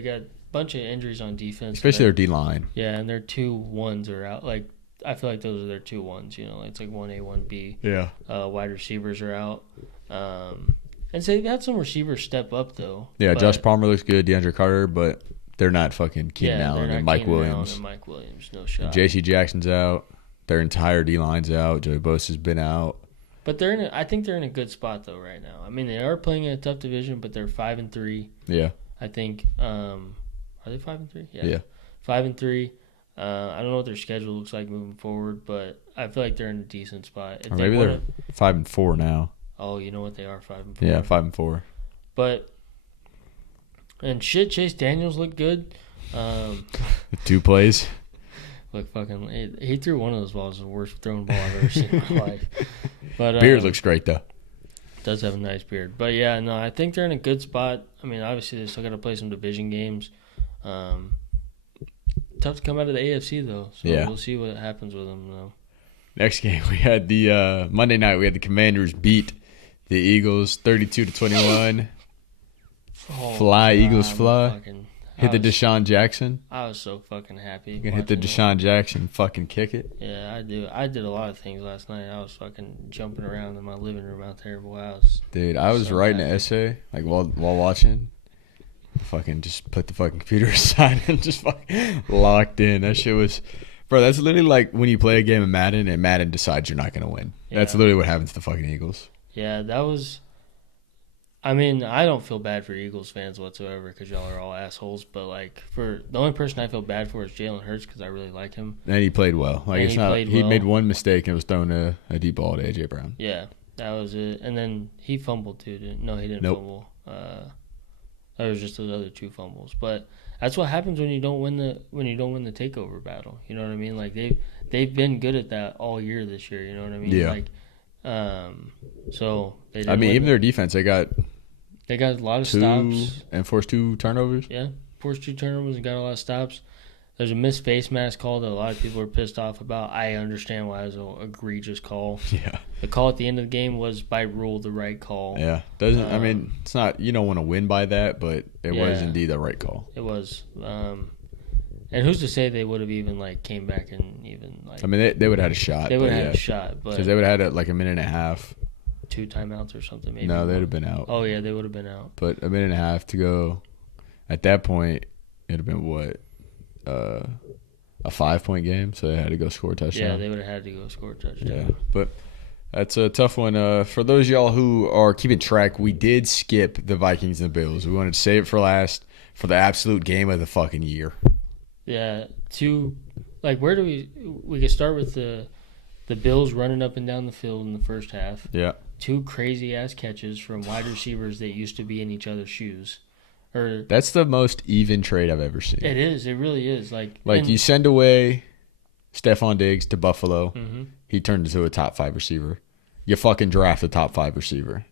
got a bunch of injuries on defense. Especially their D-line. Yeah, and their 2-1s are out. I feel like those are their 2-1s, it's 1A, 1B. Yeah. Wide receivers are out. And so they've had some receivers step up, though. Yeah, Josh Palmer looks good, DeAndre Carter, but they're not fucking Keenan Allen and Mike Williams. No shot. J.C. Jackson's out. Their entire D-line's out. Joey Bosa's been out. But I think they're in a good spot, though, right now. I mean, they are playing in a tough division, but they're 5-3. Yeah. I think. Are they 5-3? Yeah. 5-3. I don't know what their schedule looks like moving forward, but I feel like they're in a decent spot. Or maybe they're 5-4 now. Oh, you know what? They are 5-4. Yeah, 5-4. But Chase Daniels looked good. 2 plays. Look, he threw one of those balls, the worst thrown ball I've ever seen in my life. But Beard looks great though. Does have a nice beard, but yeah, no, I think they're in a good spot. I mean, obviously they still got to play some division games. Tough to come out of the AFC though, so we'll see what happens with them though. Next game, we had the Monday night. We had the Commanders beat the Eagles 32-21. Fly, Eagles fly. Hit the Deshaun Jackson. I was so fucking happy. You can hit the Deshaun Jackson, fucking kick it. Yeah, I do. I did a lot of things last night. I was fucking jumping around in my living room out there. Dude, I was writing an essay while watching. Fucking just put the fucking computer aside and just fucking locked in. That shit was, bro. That's literally like when you play a game of Madden and Madden decides you're not gonna win. Yeah. That's literally what happens to the fucking Eagles. Yeah, that was. I mean, I don't feel bad for Eagles fans whatsoever because y'all are all assholes. But for the only person I feel bad for is Jalen Hurts because I really like him. And he played well. He made one mistake and was throwing a deep ball to AJ Brown. Yeah, that was it. And then he fumbled too. No, he didn't fumble. There was just those other 2 fumbles. But that's what happens when you don't win the takeover battle. You know what I mean? They've been good at that all year this year. You know what I mean? Yeah. So they didn't even their defense, they got a lot of stops and forced 2 turnovers. Yeah, forced 2 turnovers and got a lot of stops. There's a missed face mask call that a lot of people are pissed off about. I understand why it was an egregious call. Yeah. The call at the end of the game was by rule the right call. Yeah. I mean, it's not, you don't want to win by that, but it was indeed the right call. It was. And who's to say they would have even came back and even I mean, they would have had a shot. They would have had a shot, but because they would have had a minute and a half. 2 timeouts or something. Maybe. No, they'd have been out. Oh yeah, they would have been out. But a minute and a half to go. At that point, it'd have been what, a 5-point game. So they had to go score a touchdown. Yeah, they would have had to go score a touchdown. Yeah, but that's a tough one. For those of y'all who are keeping track, we did skip the Vikings and the Bills. We wanted to save it for last for the absolute game of the fucking year. Yeah, where do we could start with the Bills running up and down the field in the first half. Yeah. 2 crazy ass catches from wide receivers that used to be in each other's shoes. That's the most even trade I've ever seen. It is. It really is. You send away Stephon Diggs to Buffalo. Mm-hmm. He turned into a top 5 receiver. You fucking draft a top 5 receiver.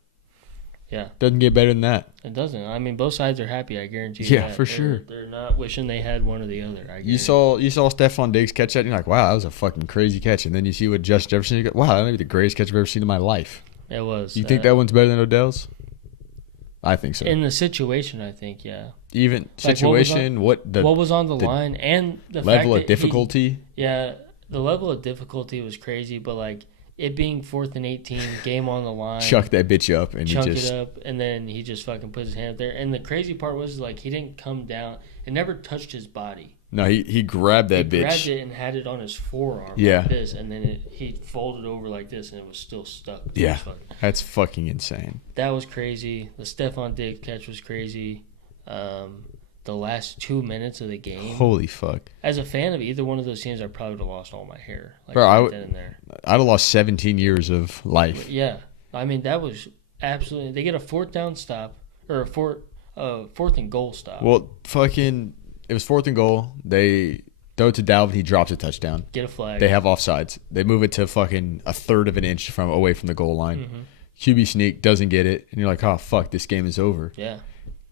Yeah. Doesn't get better than that. It doesn't. I mean, both sides are happy, I guarantee you. Yeah, for sure. They're not wishing they had one or the other. You saw Stephon Diggs catch that, and you're like, wow, that was a fucking crazy catch. And then you see what Justin Jefferson, you go, wow, that may be the greatest catch I've ever seen in my life. It was. You think that one's better than Odell's? I think so. In the situation, I think, yeah. Even situation, what was on the line, and the level of difficulty. The level of difficulty was crazy, but it being 4th and 18, game on the line. Chuck that bitch up. And then he just fucking put his hand up there. And the crazy part was, he didn't come down. It never touched his body. No, he grabbed that bitch. He grabbed it and had it on his forearm like this. And then he folded over like this, and it was still stuck. Yeah, that's fucking insane. That was crazy. The Stephon Diggs catch was crazy. The last 2 minutes of the game. Holy fuck. As a fan of either one of those teams, I probably would have lost all my hair. Bro, I'd have lost 17 years of life. Yeah. I mean, that was absolutely... They get a 4th down stop, or a 4th and goal stop. Well, fucking... It was 4th and goal. They throw it to Dalvin. He drops a touchdown. Get a flag. They have offsides. They move it to fucking a 1/3 of an inch away from the goal line. Mm-hmm. QB sneak, doesn't get it. And you're like, oh, fuck, this game is over. Yeah.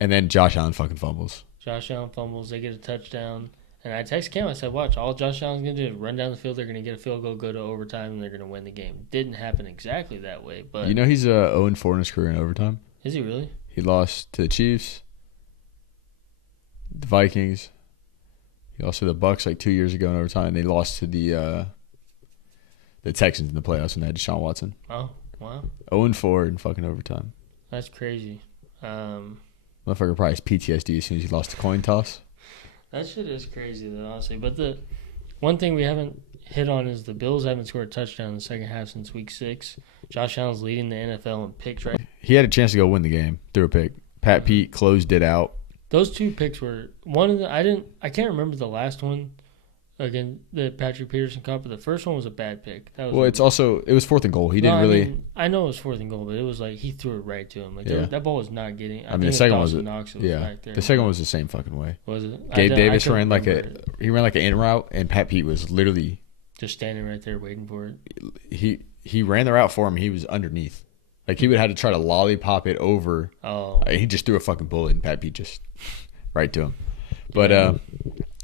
And then Josh Allen fucking fumbles. Josh Allen fumbles. They get a touchdown. And I text Cam. I said, watch, all Josh Allen's going to do is run down the field. They're going to get a field goal, go to overtime, and they're going to win the game. Didn't happen exactly that way. But You know he's 0-4 in his career in overtime. Is he really? He lost to the Chiefs, the Vikings. He lost to the Bucks like 2 years ago in overtime. They lost to the Texans in the playoffs when they had Deshaun Watson. Oh, wow. 0-4 in fucking overtime. That's crazy. Motherfucker probably has PTSD as soon as he lost the coin toss. That shit is crazy, though, honestly. But the one thing we haven't hit on is the Bills haven't scored a touchdown in the second half since week 6. Josh Allen's leading the NFL in picks, right? He had a chance to go win the game through a pick. Pat Pete closed it out. Those 2 picks were one of the. I can't remember the last one again, the Patrick Peterson caught, but the first one was a bad pick. That was it was 4th and goal. He didn't really. I mean, I know it was 4th and goal, but it was like he threw it right to him. Like that ball was not getting. I mean, the second one was back there. The second one was the same fucking way. Was it? Gabe Davis ran like an in route, and Pat Pete was literally just standing right there waiting for it. He ran the route for him. He was underneath. Like he would have to try to lollipop it over. Oh. He just threw a fucking bullet, and Pat Pete just right to him. But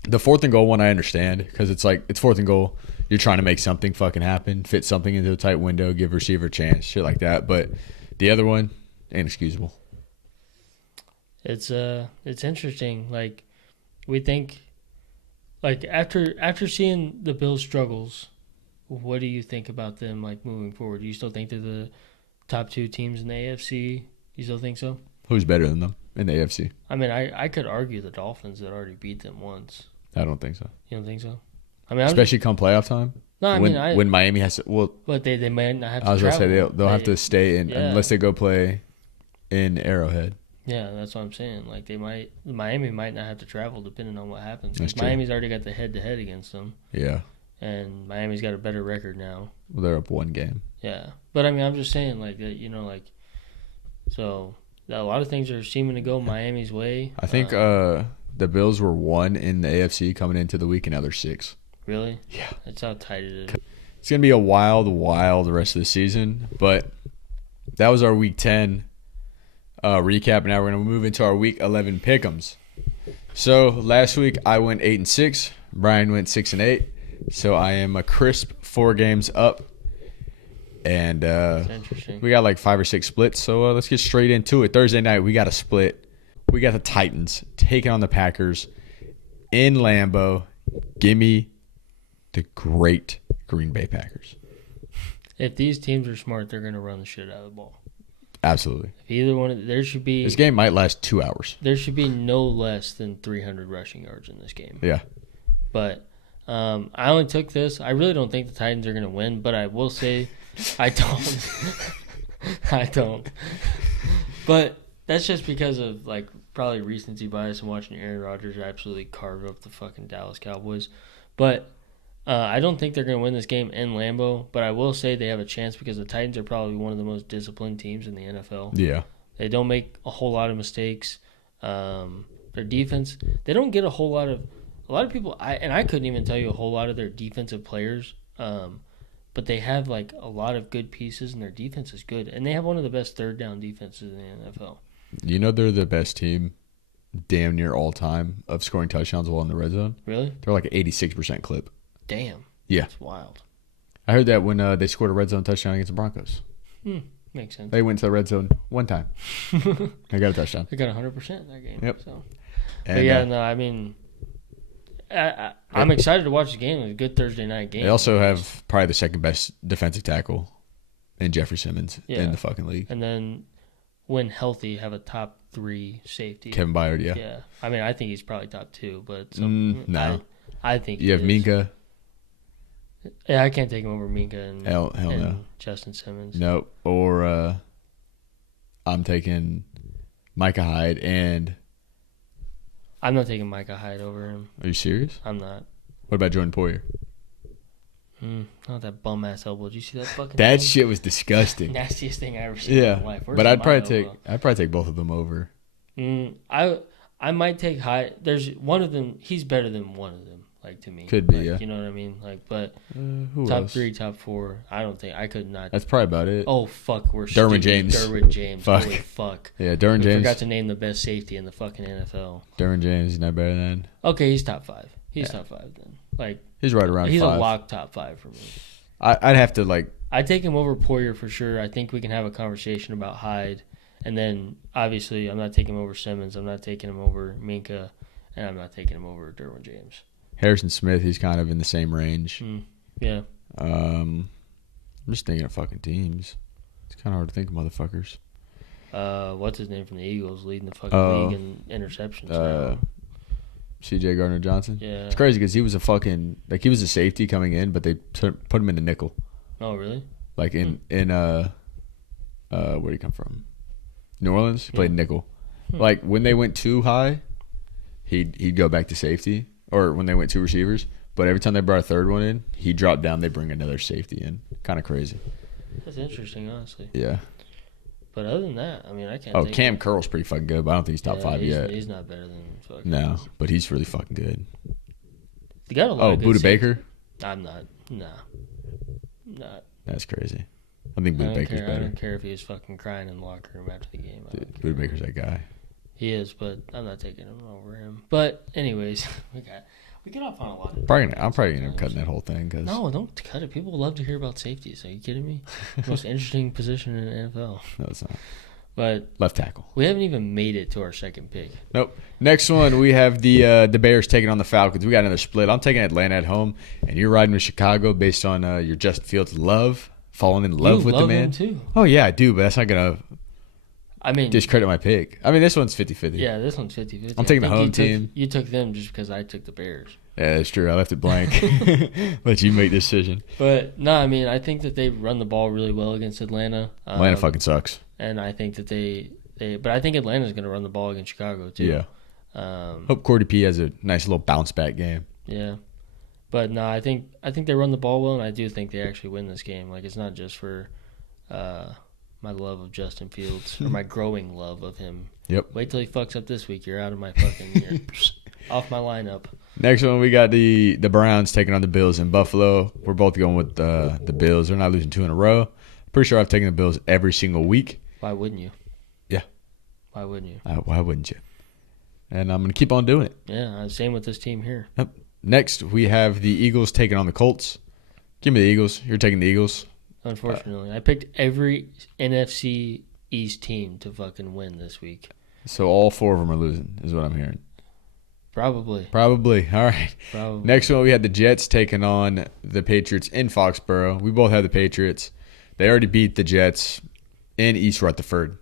the 4th and goal one I understand because it's like it's 4th and goal. You're trying to make something fucking happen, fit something into a tight window, give receiver a chance, shit like that. But the other one, inexcusable. It's interesting. Like we think, like after seeing the Bills' struggles, what do you think about them like moving forward? Do you still think they're the top 2 teams in the AFC? You still think so? Who's better than them in the AFC? I mean, I could argue the Dolphins that already beat them once. I don't think so. You don't think so? I mean, especially come playoff time. No, when Miami has to. But they might not have to. I was gonna say they'll have to stay in unless they go play in Arrowhead. Yeah, that's what I'm saying. Like Miami might not have to travel depending on what happens. That's true. Miami's already got the head-to-head against them. Yeah. And Miami's got a better record now. Well, they're up 1 game. Yeah, but I mean, I'm just saying like that. So a lot of things are seeming to go Miami's way. I think the Bills were 1 in the AFC coming into the week, and now they're 6. Really? Yeah. That's how tight it is. It's gonna be a wild rest of the season, but that was our Week 10 recap. Now we're gonna move into our Week 11 pick'ems. So last week I went 8-6. Brian went 6-8. So I am a crisp 4 games up. And That's interesting. We got like 5 or 6 splits. So let's get straight into it. Thursday night we got a split. We got the Titans taking on the Packers in Lambeau. Gimme the great Green Bay Packers. If these teams are smart, they're going to run the shit out of the ball. Absolutely. If either one, there should be. This game might last 2 hours. There should be no less than 300 rushing yards in this game. Yeah. But I only took this. I really don't think the Titans are going to win, but I will say I don't. I don't. But that's just because of like probably recency bias and watching Aaron Rodgers absolutely carve up the fucking Dallas Cowboys. But I don't think they're going to win this game in Lambeau, but I will say they have a chance because the Titans are probably one of the most disciplined teams in the NFL. Yeah. They don't make a whole lot of mistakes. Their defense, they don't get a lot of people, I couldn't even tell you a whole lot of their defensive players, but they have like a lot of good pieces and their defense is good. And they have one of the best third down defenses in the NFL. You know they're the best team damn near all time of scoring touchdowns while in the red zone. Really? They're like an 86% clip. Damn. Yeah. That's wild. I heard that when they scored a red zone touchdown against the Broncos. Makes sense. They went to the red zone 1 time. They got a touchdown. They got 100% in that game. Yep. So. And, but yeah, no, I mean, I'm excited to watch the game. It's a good Thursday night game. They also have probably the second best defensive tackle in Jeffrey Simmons in the fucking league. And then when healthy, have a top 3 safety. Kevin Byard, yeah. Yeah. I mean, I think he's probably top 2, but no. I think you have Minka. Yeah, I can't take him over Minka and hell no. Justin Simmons. No, or I'm taking Micah Hyde and. I'm not taking Micah Hyde over him. Are you serious? I'm not. What about Jordan Poyer? Not that bum ass elbow. Did you see that fucking? That thing? shit was disgusting. Nastiest thing I ever seen in my life. But I'd probably take both of them over. I might take Hyde. There's one of them. He's better than one of them. Like to me, Could be, like, yeah. You know what I mean? Like, but Who top else? 3, top 4. I don't think I could not. That's probably about it. Oh fuck, we're Derwin stupid. James. Derwin James. Fuck. Holy fuck. Yeah, Derwin We James. forgot to name the best safety in the fucking NFL. Derwin James, he's not better than. Okay, he's top 5. He's Yeah. top 5 then. Like He's right around he's 5. a lock top 5 for me. I'd have to like. I take him over Poyer for sure. I think we can have a conversation about Hyde, and then obviously I'm not taking him over Simmons. I'm not taking him over Minka, and I'm not taking him over Derwin James. Harrison Smith, he's kind of in the same range. Yeah. I'm just thinking of fucking teams. It's kind of hard to think of motherfuckers. What's his name from the Eagles leading the fucking league in interceptions now. C.J. Gardner-Johnson. Yeah. It's crazy because he was he was a safety coming in, but they put him in the nickel. Oh, really? Like where'd he come from? New Orleans. He played nickel. Like when they went too high, he'd go back to safety, or when they went 2 receivers. But every time they brought a third one in, he dropped down. They bring another safety in. Kind of crazy. That's interesting, honestly. Yeah. But other than that, I mean, I can't. Oh, think Cam of, Curl's pretty fucking good, but I don't think he's top 5 yet. He's not better than fucking. No, but he's really fucking good. They got a lot. Oh, of good Buda safety. Baker. I'm not. Nah. Not. That's crazy. I think Buda Baker's I better. don't care if he was fucking crying in the locker room after the game. Dude, Buda Baker's that guy. He is, but I'm not taking him over him. But anyways, we get off on a lot. I'm probably gonna end up cutting that whole thing because No, don't cut it. People love to hear about safeties. Are you kidding me? Most interesting position in the NFL. no, it's not. But Left tackle. we haven't even made it to our second pick. Nope. Next one, we have the Bears taking on the Falcons. We got another split. I'm taking Atlanta at home, and you're riding with Chicago based on your Justin Fields love, falling in love with the man. Him too. Oh yeah, I do, but that's not gonna I mean, discredit my pick. I mean, this one's 50-50. yeah, this one's 50-50. I'm taking the I think home team. You took them just because I took the Bears. Yeah, that's true. I left it blank. Let you make the decision. But no, I mean, I think that they run the ball really well against Atlanta. Atlanta fucking sucks. And I think that but I think Atlanta's going to run the ball against Chicago too. Yeah. Hope Cordy P has a nice little bounce back game. Yeah. But no, I think they run the ball well, and I do think they actually win this game. Like, it's not just for my love of Justin Fields or my growing love of him. Yep. Wait till he fucks up this week. You're out of my fucking you're off my lineup. Next one, we got the Browns taking on the Bills in Buffalo. We're both going with the Bills. They're not losing 2 in a row. Pretty sure I've taken the Bills every single week. Why wouldn't you? Yeah. Why wouldn't you? Why wouldn't you? And I'm going to keep on doing it. Yeah, same with this team here. Yep. Next, we have the Eagles taking on the Colts. Give me the Eagles. You're taking the Eagles. Unfortunately, I picked every NFC East team to fucking win this week. So all 4 of them are losing, is what I'm hearing. Probably. All right. Probably. Next one, we had the Jets taking on the Patriots in Foxborough. We both had the Patriots. They already beat the Jets in East Rutherford.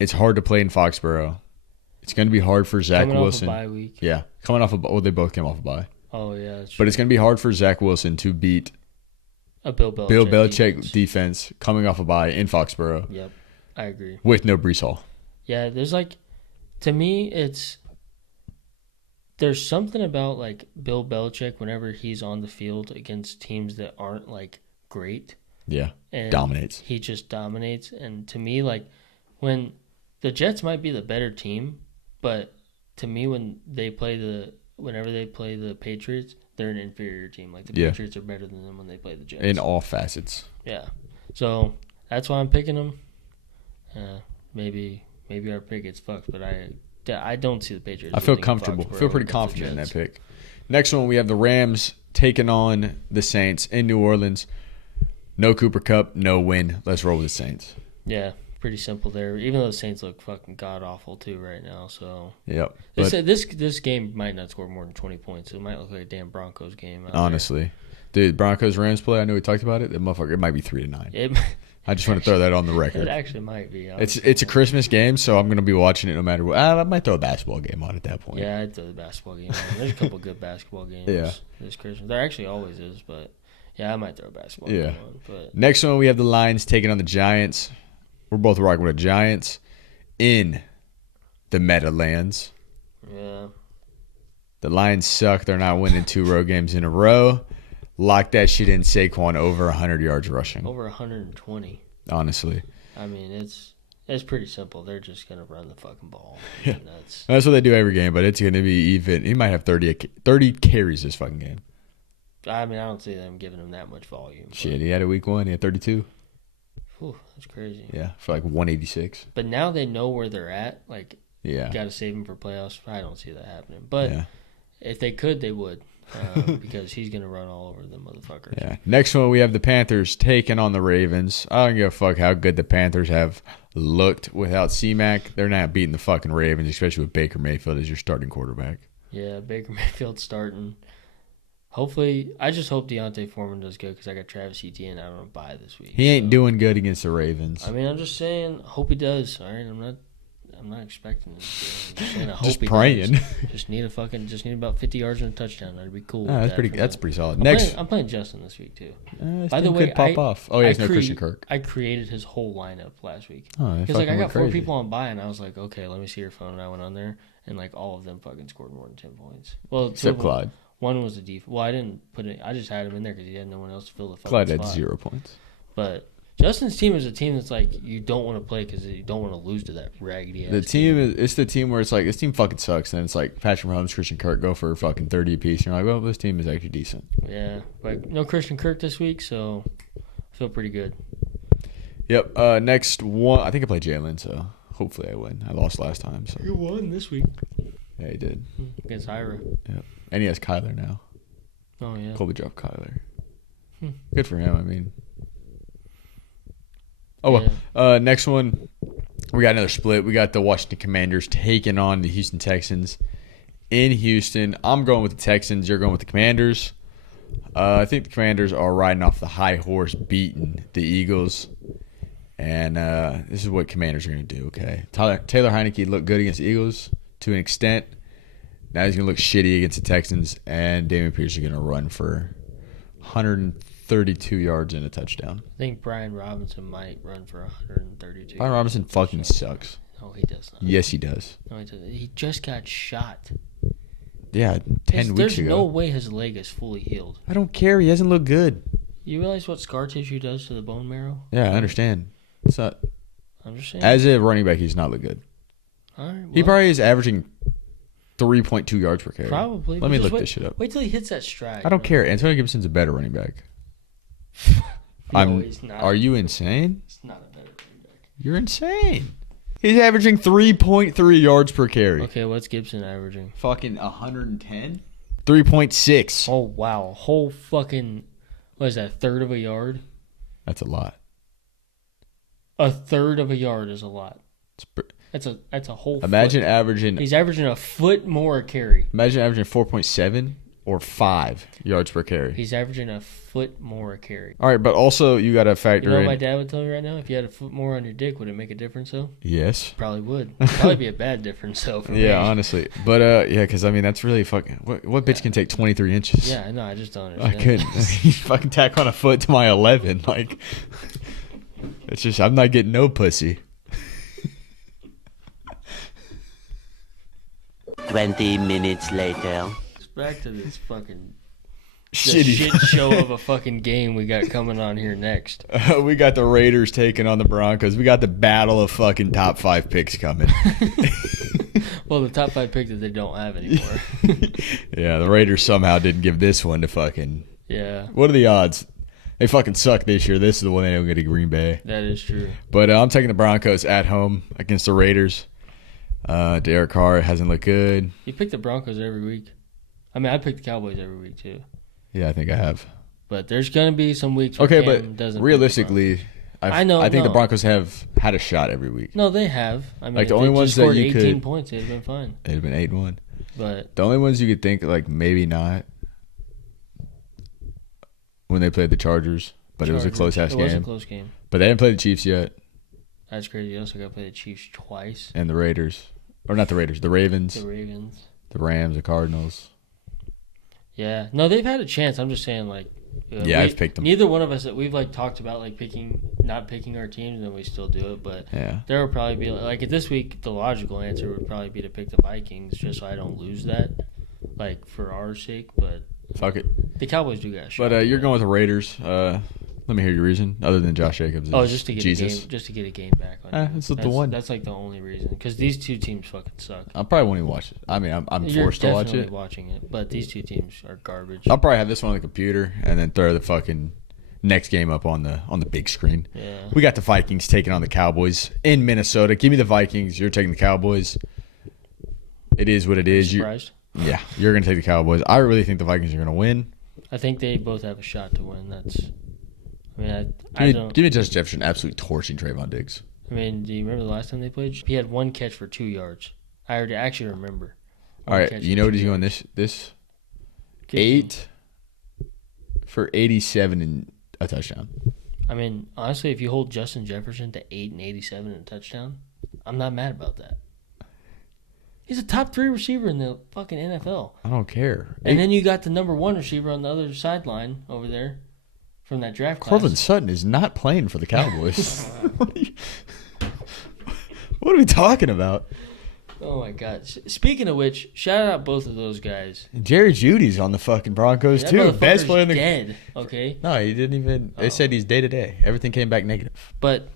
It's hard to play in Foxborough. It's going to be hard for Zach Wilson. Off a bye week. Yeah, coming off they both came off a bye. Oh yeah, that's true. But it's going to be hard for Zach Wilson to beat a Bill Belichick defense coming off a bye in Foxborough. Yep, I agree. With no Breece Hall. Yeah, to me, there's something about like Bill Belichick whenever he's on the field against teams that aren't like great. Yeah, and dominates. He just dominates, and to me, like when the Jets might be the better team, but to me, whenever they play the Patriots, they're an inferior team. Like the Patriots are better than them when they play the Jets in all facets. Yeah, so that's why I'm picking them. Maybe our pick gets fucked, but I don't see the Patriots. I feel comfortable. Feel pretty confident in that pick. Next one, we have the Rams taking on the Saints in New Orleans. No Cooper Kupp, no win. Let's roll with the Saints. Yeah, pretty simple there. Even though the Saints look fucking god awful too right now, so yep. This game might not score more than 20 points. It might look like a damn Broncos game. Honestly, dude, Broncos Rams play. I know we talked about it. The motherfucker, it might be 3-9. I just want to throw that on the record. It actually might be. It's a Christmas game, so I'm gonna be watching it no matter what. I might throw a basketball game on at that point. Yeah, I'd throw the basketball game on. There's a couple good basketball games. This Christmas. There actually always is, but. Yeah, I might throw a basketball game on. But. Next one, we have the Lions taking on the Giants. We're both rocking with the Giants in the Meadowlands. Yeah. The Lions suck. They're not winning 2 road games in a row. Lock that shit in. Saquon over 100 yards rushing. Over 120. Honestly. I mean, it's It's pretty simple. They're just gonna run the fucking ball. Yeah. And That's what they do every game, but it's going to be even. He might have 30 carries this fucking game. I mean, I don't see them giving him that much volume. Shit, he had a week 1. He had 32. Whew, that's crazy. Yeah, for like 186. But now they know where they're at. Like, Yeah. got to save him for playoffs. I don't see that happening. But Yeah. if they could, they would. Because he's going to run all over them motherfuckers. Yeah. Next one, we have the Panthers taking on the Ravens. I don't give a fuck how good the Panthers have looked without C-Mac. They're not beating the fucking Ravens, especially with Baker Mayfield as your starting quarterback. Yeah, Baker Mayfield starting. Hopefully, I just hope Deontay Foreman does good because I got Travis Etienne out on a bye this week. He ain't doing good against the Ravens. I mean, I'm just saying, hope he does. All right, I'm not expecting him to. I'm just saying, I hope Just he praying. does. Just need about 50 yards and a touchdown. That'd be cool. That's pretty solid. Next, I'm playing Justin this week too. this By the team way, could pop off. Oh, yeah, it's no Christian Kirk. I created his whole lineup last week. Oh, Because like I got 4 people on bye, and I was like, okay, let me see your phone. And I went on there, and like all of them fucking scored more than 10 points. Well, Except Clyde. One was a defense. Well, I didn't put it. I just had him in there because he had no one else to fill the fucking Clyde spot. had 0 points. But Justin's team is a team that's like you don't want to play because you don't want to lose to that raggedy ass. It's the team where it's like this team fucking sucks, and it's like Patrick Mahomes, Christian Kirk go for fucking 30 apiece. And you're like, well, this team is actually decent. Yeah, but no Christian Kirk this week, so I feel pretty good. Yep. Next one, I think I played Jalen, so hopefully I win. I lost last time, so You won this week yeah, he did. against Ira. Yep. And he has Kyler now. Oh yeah. Colby dropped Kyler. Hmm. Good for him. I mean. Oh well. Yeah. Next one, we got another split. We got the Washington Commanders taking on the Houston Texans in Houston. I'm going with the Texans. You're going with the Commanders. I think the Commanders are riding off the high horse, beating the Eagles. And this is what Commanders are going to do, okay? Taylor Heineke looked good against the Eagles to an extent. Now he's going to look shitty against the Texans. And Damian Pierce is going to run for 132 yards and a touchdown. I think Brian Robinson might run for 132. Brian Robinson fucking sucks. No, he does not. Yes, he does. No, he doesn't. He just got shot. Yeah, 10 weeks There's ago. no way his leg is fully healed. I don't care. He hasn't looked good. You realize what scar tissue does to the bone marrow? Yeah, I understand. It's not, I'm just saying. as a running back, he's not look good. All right, He well, probably is averaging 3.2 yards per carry. probably. Let but me just look this shit up. Wait till he hits that stride. I don't care. Antonio Gibson's a better running back. No, he's not. Are you insane? He's not a better running back. You're insane. He's averaging 3.3 yards per carry. Okay, what's Gibson averaging? Fucking 110? 3.6. Oh, wow. Whole fucking, what is that, a third of a yard? That's a lot. A third of a yard is a lot. It's That's a whole Imagine foot. averaging. He's averaging a foot more a carry. Imagine averaging 4.7 or 5 yards per carry. He's averaging a foot more a carry. All right, but also you got to You factor know what in. my dad would tell me right now? If you had a foot more on your dick, would it make a difference though? Yes. Probably would. Probably be a bad difference though. For me. Yeah, honestly. But yeah, because I mean that's really fucking. What bitch can take 23 inches? Yeah, I know. I just don't I understand. couldn't. You fucking tack on a foot to my 11. Like, it's just I'm not getting no pussy. 20 minutes later. Back to this fucking Shitty. shit show of a fucking game we got coming on here next. We got the Raiders taking on the Broncos. We got the battle of fucking top 5 picks coming. Well, the top 5 pick that they don't have anymore. Yeah, the Raiders somehow didn't give this one to fucking. Yeah, What are the odds? They fucking suck this year. This is the one they don't get to Green Bay. that is true. But I'm taking the Broncos at home against the Raiders. Derek Carr hasn't looked good. You pick the Broncos every week. I mean, I pick the Cowboys every week too. Yeah, I think I have. But there's gonna be some weeks. Where Okay, Cam but doesn't realistically, I know, I think the no. Broncos have had a shot every week. No, they have. I mean, Like, if the only they ones just that scored you 18 could- points, it'd have been fine. It'd have been 8-1. But The only ones you could think like maybe not when they played the Chargers, but it was a close ass It was a game. close game. But they didn't play the Chiefs yet, That's crazy. You also got to play the Chiefs twice. and the Raiders, or not the Raiders, the Ravens, The Ravens. the Rams, the Cardinals. Yeah. No, they've had a chance. I'm just saying, like. Yeah, I've picked them. Neither one of us that we've like talked about like not picking our teams, and we still do it. But Yeah, there would probably be like this week. The logical answer would probably be to pick the Vikings, just so I don't lose that, like for our sake. But fuck it. the Cowboys do got a shot. But you're going with the Raiders. Let me hear your reason, other than Josh Jacobs. Just to get a game back on. That's the one. That's like the only reason, because these two teams fucking suck. I probably won't even watch it. I mean, I'm forced to watch it. You're definitely watching it, but these two teams are garbage. I'll probably have this one on the computer and then throw the fucking next game up on the big screen. Yeah. We got the Vikings taking on the Cowboys in Minnesota. Give me the Vikings. You're taking the Cowboys. It is what it is. Surprised? Yeah, you're going to take the Cowboys. I really think the Vikings are going to win. I think they both have a shot to win. Give me Justin Jefferson absolutely torching Trayvon Diggs. I mean, do you remember the last time they played? He had one catch for 2 yards. I actually remember. All right, you know what he's going this 8 for 87 and a touchdown. I mean, honestly, if you hold Justin Jefferson to 8 and 87 and a touchdown, I'm not mad about that. He's a top 3 receiver in the fucking NFL. I don't care. And then you got the number 1 receiver on the other sideline over there from that draft class. Courtland Sutton is not playing for the Cowboys. What are we talking about? Oh, my God. Speaking of which, shout out both of those guys. And Jerry Jeudy's on the fucking Broncos, That too. Best player in the dead, okay? No, he didn't even. They said he's day-to-day. Everything came back negative. But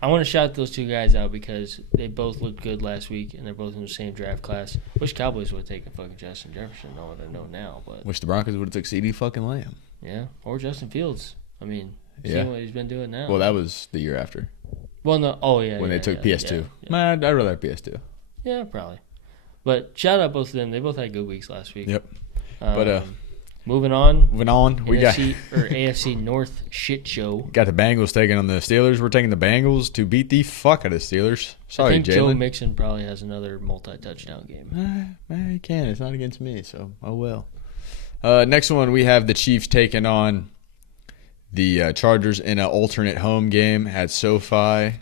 I want to shout those two guys out because they both looked good last week, and they're both in the same draft class. Wish Cowboys would have taken fucking Justin Jefferson. I would have known now, but Wish the Broncos would have took CD fucking Lamb. yeah, or Justin Fields. I mean, Yeah. seeing what he's been doing now. Well, that was the year after. Well, no. Oh, yeah. When they took PS2. Yeah. Man, I'd rather have PS2. Yeah, probably. But shout out both of them. They both had good weeks last week. Yep. But moving on. we AFC North shit show. got the Bengals taking on the Steelers. We're taking the Bengals to beat the fuck out of the Steelers. Sorry, I think Joe Jalen. Mixon probably has another multi-touchdown game. He can. It's not against me, so oh well. Next one, we have the Chiefs taking on the Chargers in an alternate home game at SoFi.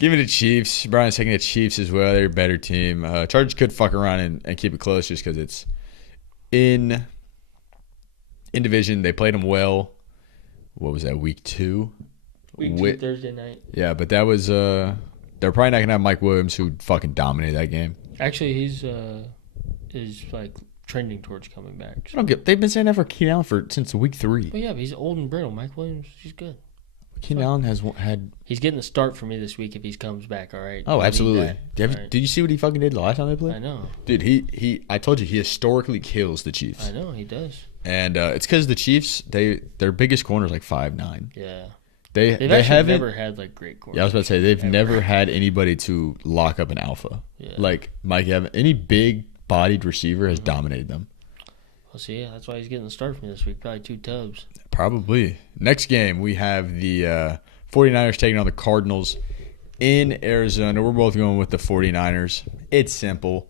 Give me the Chiefs. Brian's taking the Chiefs as well. They're a better team. Chargers could fuck around and keep it close just because it's in division. They played them well. What was that, week 2? Week 2, Thursday night. Yeah, but that was they're probably not going to have Mike Williams, who fucking dominated that game. Actually, he's like trending towards coming back. So. They've been saying that for Keenan Allen since week 3. But yeah, but he's old and brittle. Mike Williams, he's good. Keenan Allen has had. He's getting the start for me this week if he comes back. All right. Oh, absolutely. Right. Did you see what he fucking did the last time they played? I know, dude. He. I told you he historically kills the Chiefs. I know he does. And it's because the Chiefs, their biggest corner is like 5'9". Yeah. They haven't never had like great corners. Yeah, I was about to say they've never had anybody to lock up an alpha. Yeah. Like Mike Evans, any big bodied receiver has dominated them. Well, see, yeah, that's why he's getting the start for me this week. Probably 2 tubs. Probably. Next game, we have the 49ers taking on the Cardinals in Arizona. We're both going with the 49ers. It's simple.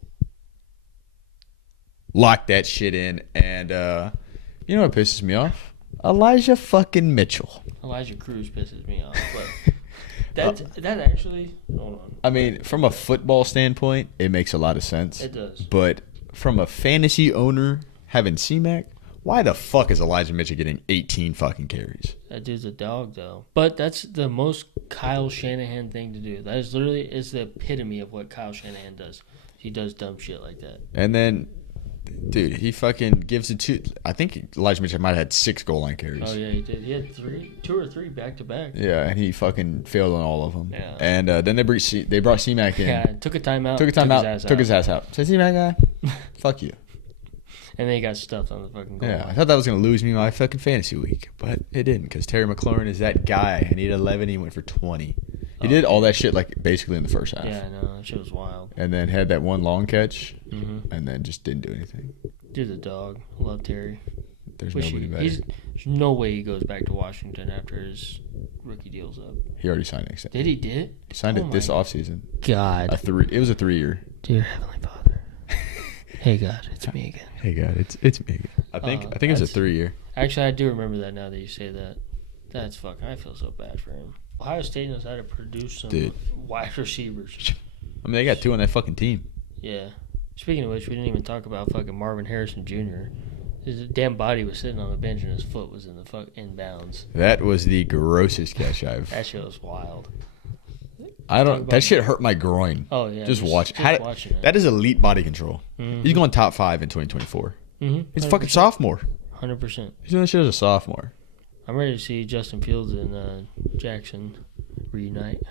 Lock that shit in. And you know what pisses me off? Elijah fucking Mitchell. Elijah Cruz pisses me off. But that actually, hold on. I mean, from a football standpoint, it makes a lot of sense. It does. But from a fantasy owner having C-Mac, why the fuck is Elijah Mitchell getting 18 fucking carries? That dude's a dog, though. But that's the most Kyle Shanahan thing to do. That is literally the epitome of what Kyle Shanahan does. He does dumb shit like that. And then, dude, he fucking gives it to. I think Elijah Mitchell might have had 6 goal line carries. Oh, yeah, he did. He had 2 or 3 back-to-back. Yeah, and he fucking failed on all of them. Yeah. And then they brought C-Mac in. Yeah, took a timeout. Took his ass out. Say, C-Mac guy, fuck you. And then he got stuffed on the fucking goal. Yeah, I thought that was going to lose me my fucking fantasy week, but it didn't because Terry McLaurin is that guy, and he had 11, he went for 20. He did all that shit like basically in the first half. Yeah, I know. That shit was wild. And then had that one long catch, and then just didn't do anything. Dude, the dog. Love Terry. There's nobody better. There's no way he goes back to Washington after his rookie deal's up. He already signed an extension. Did he? He signed it this offseason. God. It was a 3-year. Dear Heavenly Father. Hey, God. It's me again. Hey God, it's me again. I think it's a 3-year. Actually, I do remember that now that you say that. That's fucking. I feel so bad for him. Ohio State knows how to produce some wide receivers. I mean, they got 2 on that fucking team. Yeah. Speaking of which, we didn't even talk about fucking Marvin Harrison Jr. His damn body was sitting on the bench and his foot was in the inbounds. That was the grossest catch I've. That shit was wild. That shit hurt my groin. Oh yeah. Just watching it. That That is elite body control. He's going top 5 in 2024. Mm-hmm. He's a fucking sophomore. 100%. He's doing that shit as a sophomore. I'm ready to see Justin Fields and Jackson reunite.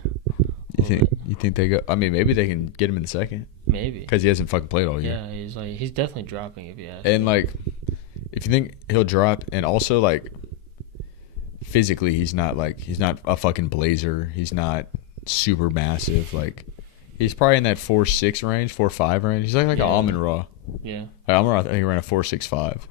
You think they go? I mean, maybe they can get him in the second. Maybe. Because he hasn't fucking played all year. Yeah, he's definitely dropping if you ask. And, like, if you think he'll drop, and also, like, physically, he's not a fucking blazer. He's not super massive. Like, he's probably in that 4.6 range, 4.5 range. He's like an Amon Ra. Yeah. Like, Amon Ra, I think he ran a 4.65.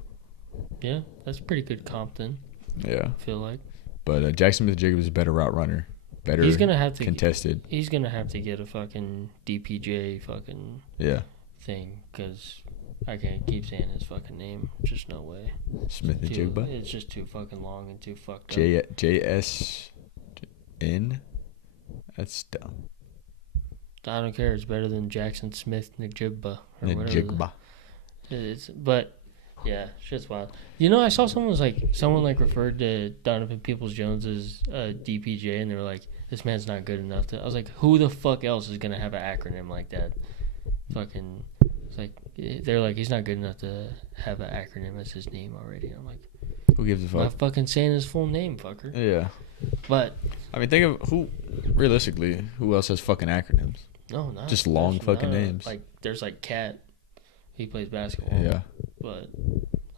Yeah, that's pretty good comp then. Yeah. I feel like. But Jackson Smith-Jacobs is a better route runner. Better he's gonna have to contested. He's going to have to get a fucking DPJ fucking thing because I can't keep saying his fucking name. Just no way. Smith-Njigba? It's just too fucking long and too fucked up. JSN? That's dumb. I don't care. It's better than Jackson Smith-Njigba or whatever. Njigba. But yeah, shit's wild. You know, I saw someone referred to Donovan Peoples-Jones as DPJ, and they were like, "This man's not good enough to." I was like, "Who the fuck else is gonna have an acronym like that?" Fucking, it's like they're like, "He's not good enough to have an acronym as his name already." I'm like, who gives a fuck? I'm not fucking saying his full name, fucker. Yeah. But I mean, think of who else has fucking acronyms? No, not just long fucking names. Like there's like Cat, he plays basketball. Yeah. But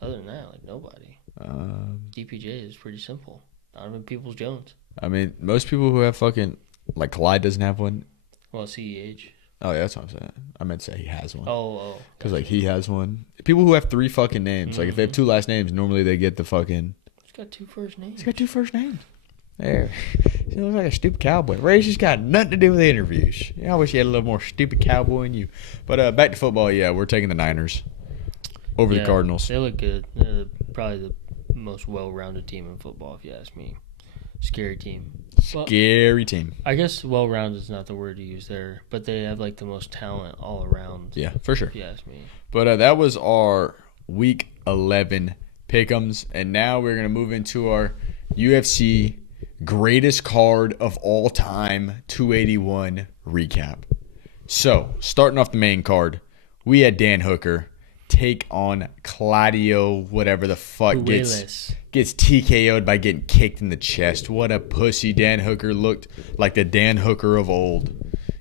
other than that, like nobody. DPJ is pretty simple. Donovan Peoples-Jones. I mean, most people who have fucking like Clyde doesn't have one. Well, CEH. Oh yeah, that's what I'm saying. I meant to say he has one. Oh. Because like he has one. People who have 3 fucking names, like if they have 2 last names, normally they get the fucking. He's got 2 first names. He's got 2 first names. There. He looks like a stupid cowboy. Ray's just got nothing to do with the interviews. I wish you had a little more stupid cowboy in you. But back to football, yeah, we're taking the Niners over the Cardinals. They look good. They're probably the most well-rounded team in football, if you ask me. Scary team. Scary team. I guess well-rounded is not the word to use there, but they have like the most talent all around. Yeah, for sure. If you ask me. But that was our Week 11 pick'ems, and now we're gonna move into our UFC greatest card of all time 281 recap. So starting off the main card, we had Dan Hooker take on Claudio, whatever the fuck, gets TKO'd by getting kicked in the chest. What a pussy. Dan Hooker looked like the Dan Hooker of old.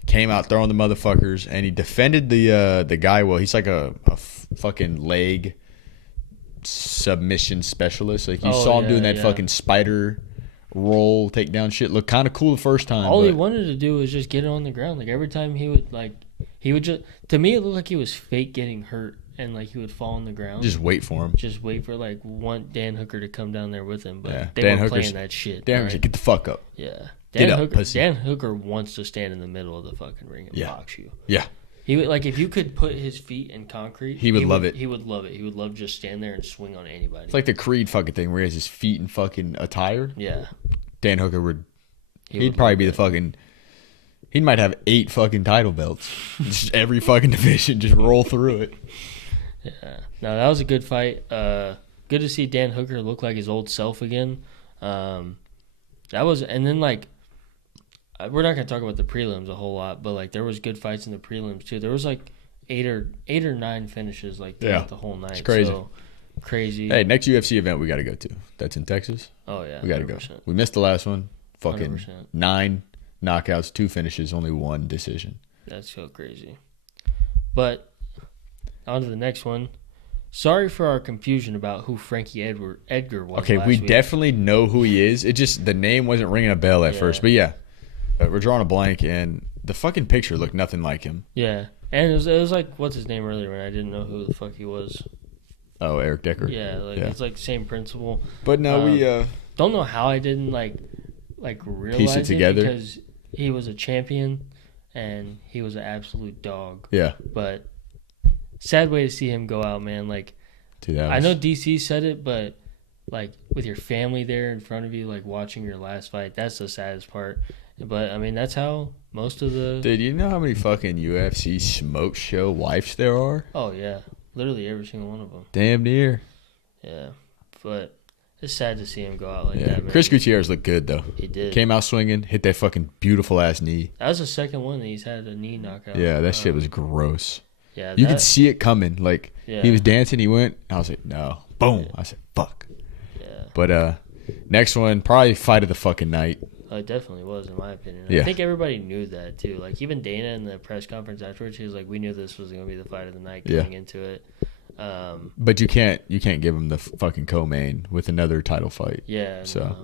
Came out throwing the motherfuckers, and he defended the guy well. He's like a fucking leg submission specialist. Like you saw him doing that fucking spider roll takedown shit. Looked kind of cool the first time. All he wanted to do was just get it on the ground. Like every time he would just, to me it looked like he was fake getting hurt. And, like, he would fall on the ground. Just wait for him. Just wait for, like, want Dan Hooker to come down there with him. But they Dan weren't Hooker's playing that shit. Dan Hooker, get the fuck up. Yeah. Dan Hooker wants to stand in the middle of the fucking ring and box you. Yeah. He would, like, if you could put his feet in concrete. He would love it. He would love it. He would love just stand there and swing on anybody. It's like the Creed fucking thing where he has his feet in fucking attire. Yeah. Dan Hooker would he'd probably be the fucking... He might have 8 fucking title belts. Just every fucking division. Just roll through it. Yeah. No, that was a good fight. Good to see Dan Hooker look like his old self again. And then like, we're not gonna talk about the prelims a whole lot, but like there was good fights in the prelims too. There was like 8 or 9 finishes like throughout the whole night. It's crazy. So, crazy. Hey, next UFC event we got to go to. That's in Texas. Oh yeah, we got to go. We missed the last one. Fucking 100%. 9 knockouts, 2 finishes, only 1 decision. That's so crazy. But on to the next one. Sorry for our confusion about who Frankie Edgar was. Okay, we definitely know who he is. It just, the name wasn't ringing a bell at first. But yeah, we're drawing a blank, and the fucking picture looked nothing like him. Yeah, and it was like, what's his name earlier when I didn't know who the fuck he was. Oh, Eric Decker. Yeah, it's like same principle. But no, we don't know how I didn't like realize piece it together because he was a champion and he was an absolute dog. Yeah, but. Sad way to see him go out, man. Like, dude, I know DC said it, but like with your family there in front of you, like watching your last fight, that's the saddest part. But I mean, that's how most of the dude. You know how many fucking UFC smoke show wives there are? Oh yeah, literally every single one of them. Damn near. Yeah, but it's sad to see him go out like that. Man. Chris Gutierrez looked good though. He did. Came out swinging, hit that fucking beautiful ass knee. That was the second one that he's had a knee knockout. Yeah, that shit was gross. Yeah, you could see it coming. Like he was dancing, he went. I was like, no, boom. I said, fuck. Yeah. But next one, probably fight of the fucking night. It definitely was, in my opinion. Yeah. I think everybody knew that, too. Like, even Dana in the press conference afterwards, he was like, we knew this was going to be the fight of the night going into it. But you can't give him the fucking co-main with another title fight. Yeah. So,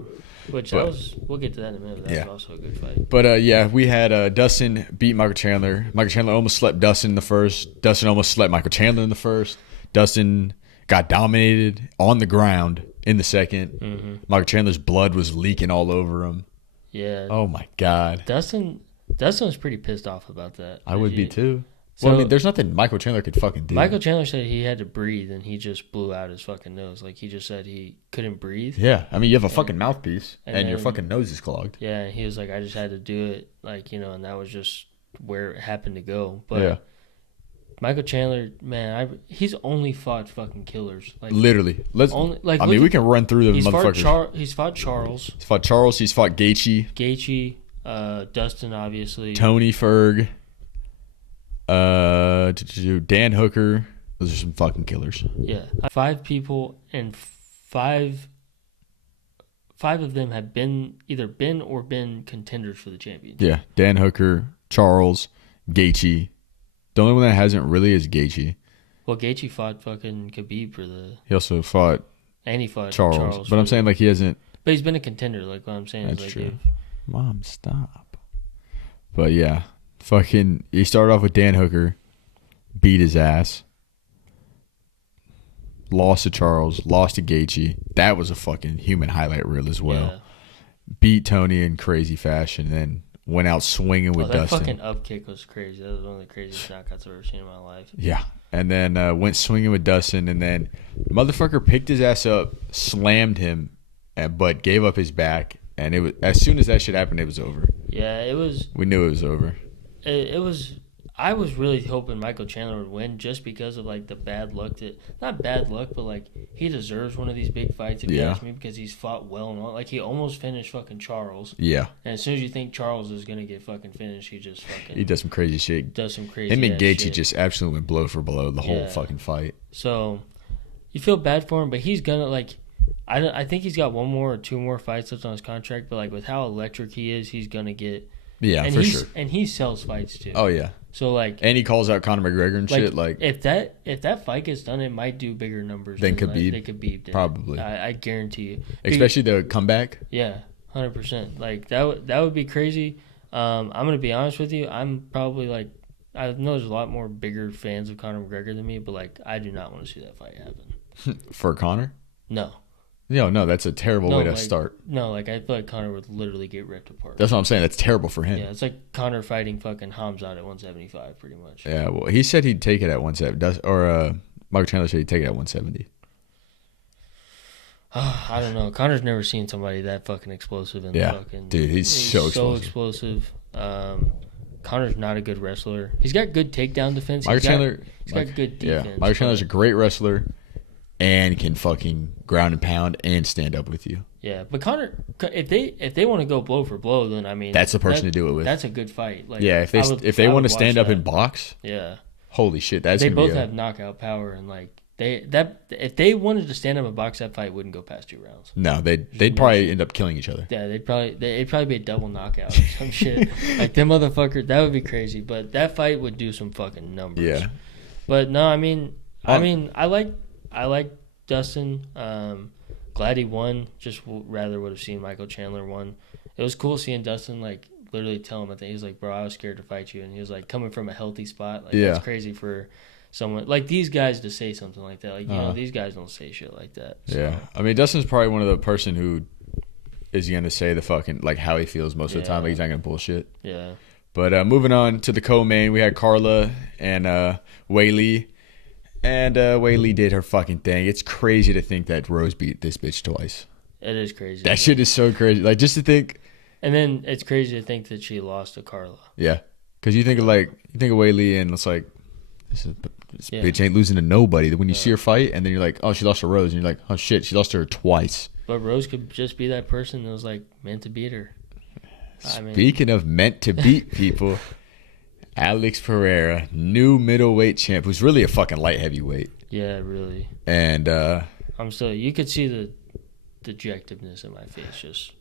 we'll get to that in a minute. That was also a good fight. But we had Dustin beat Michael Chandler. Michael Chandler almost slept Dustin in the first. Dustin almost slept Michael Chandler in the first. Dustin got dominated on the ground in the second. Mm-hmm. Michael Chandler's blood was leaking all over him. Yeah. Oh my God. Dustin was pretty pissed off about that. I would be too. So, well, I mean, there's nothing Michael Chandler could fucking do. Michael Chandler said he had to breathe, and he just blew out his fucking nose. Like, he just said he couldn't breathe. Yeah. I mean, you have a fucking mouthpiece, and your then- fucking nose is clogged. Yeah, and he was like, I just had to do it, like, and that was just where it happened to go. But Yeah. Michael Chandler, man, he's only fought fucking killers. Like, Literally. I mean, we can run through the he's motherfuckers. He's fought Charles. He's fought Charles. He's fought Gaethje, Dustin, obviously. Tony Ferg. Dan Hooker. Those are some fucking killers. Yeah. 5 people, and five of them have either been contenders for the championship. Yeah. Dan Hooker, Charles, Gaethje. The only one that hasn't really is Gaethje. Well, Gaethje fought fucking Khabib for the... He also fought And he fought Charles. But I'm saying, like, he hasn't... But he's been a contender, like what I'm saying. That's is, like, true. Mom, stop. But, yeah. Fucking... He started off with Dan Hooker. Beat his ass. Lost to Charles. Lost to Gaethje. That was a fucking human highlight reel as well. Yeah. Beat Tony in crazy fashion. Then went out swinging with that Dustin. fucking up kick was crazy. That was one of the craziest knockouts I've ever seen in my life. Yeah. And then went swinging with Dustin. And then motherfucker picked his ass up, slammed him, but gave up his back. And it was as soon as that shit happened, it was over. Yeah, it was. We knew it was over. It was. I was really hoping Michael Chandler would win just because of, like, the bad luck not bad luck, but, like, he deserves one of these big fights, if you ask me, because he's fought well and all. Like, he almost finished fucking Charles. Yeah. And as soon as you think Charles is going to get fucking finished, he just fucking... He does some crazy shit. Does some crazy Him and Gaethje shit. just absolutely went blow for blow the whole fucking fight. So, you feel bad for him, but he's going to, like... I think he's got 1 more or 2 more fights left on his contract, but, like, with how electric he is, he's going to get... Yeah, and for sure. And he sells fights, too. Oh, yeah. So, like... And he calls out Conor McGregor and shit. Like, if that fight gets done, it might do bigger numbers than Khabib. Khabib Did. probably. I guarantee you. Especially the comeback. Yeah, 100%. Like, that would be crazy. I'm going to be honest with you. I'm probably, like... I know there's a lot more bigger fans of Conor McGregor than me, but, like, I do not want to see that fight happen. For Conor? No. No, that's a terrible way to start. No, like, I feel like Conor would literally get ripped apart. That's what I'm saying. That's terrible for him. Yeah, it's like Conor fighting fucking Hamzat at 175, pretty much. Yeah, well, he said he'd take it at 170. Or Michael Chandler said he'd take it at 170. I don't know. Conor's never seen somebody that fucking explosive. Dude, he's so explosive. Conor's not a good wrestler. He's got good takedown defense. He's got good defense. Yeah, Michael Chandler's a great wrestler and can fucking ground and pound and stand up with you. Yeah, but Conor, if they want to go blow for blow, then I mean that's the person to do it with. That's a good fight. Like, yeah, if they want to stand up and box, yeah, holy shit, that's they gonna both have knockout power and like if they wanted to stand up and box, that fight wouldn't go past 2 rounds. No, they'd probably end up killing each other. Yeah, it'd probably be a double knockout or some shit. Like them motherfuckers, that would be crazy. But that fight would do some fucking numbers. Yeah. But no, I mean, I like Dustin. Glad he won. Just rather would have seen Michael Chandler won. It was cool seeing Dustin like literally tell him at the end, he's like, bro, I was scared to fight you, and he was like coming from a healthy spot. Like that's crazy for someone like these guys to say something like that. Like you know, these guys don't say shit like that. So. Yeah, I mean, Dustin's probably one of the person who is gonna say the fucking like how he feels most of the time. Like he's not gonna bullshit. Yeah. But moving on to the co-main, we had Carla and Wei Li. And Wei Li did her fucking thing. It's crazy to think that Rose beat this bitch twice. It is crazy. That shit is so crazy. Like, just to think. And then it's crazy to think that she lost to Carla. Yeah. Because you think of Wei Li and it's like, this bitch ain't losing to nobody. When you see her fight and then you're like, oh, she lost to Rose. And you're like, oh, shit, she lost to her twice. But Rose could just be that person that was, like, meant to beat her. Speaking of meant to beat people, Alex Pereira, new middleweight champ, who's really a fucking light heavyweight. Yeah, really. And I'm still. You could see the dejectiveness in my face just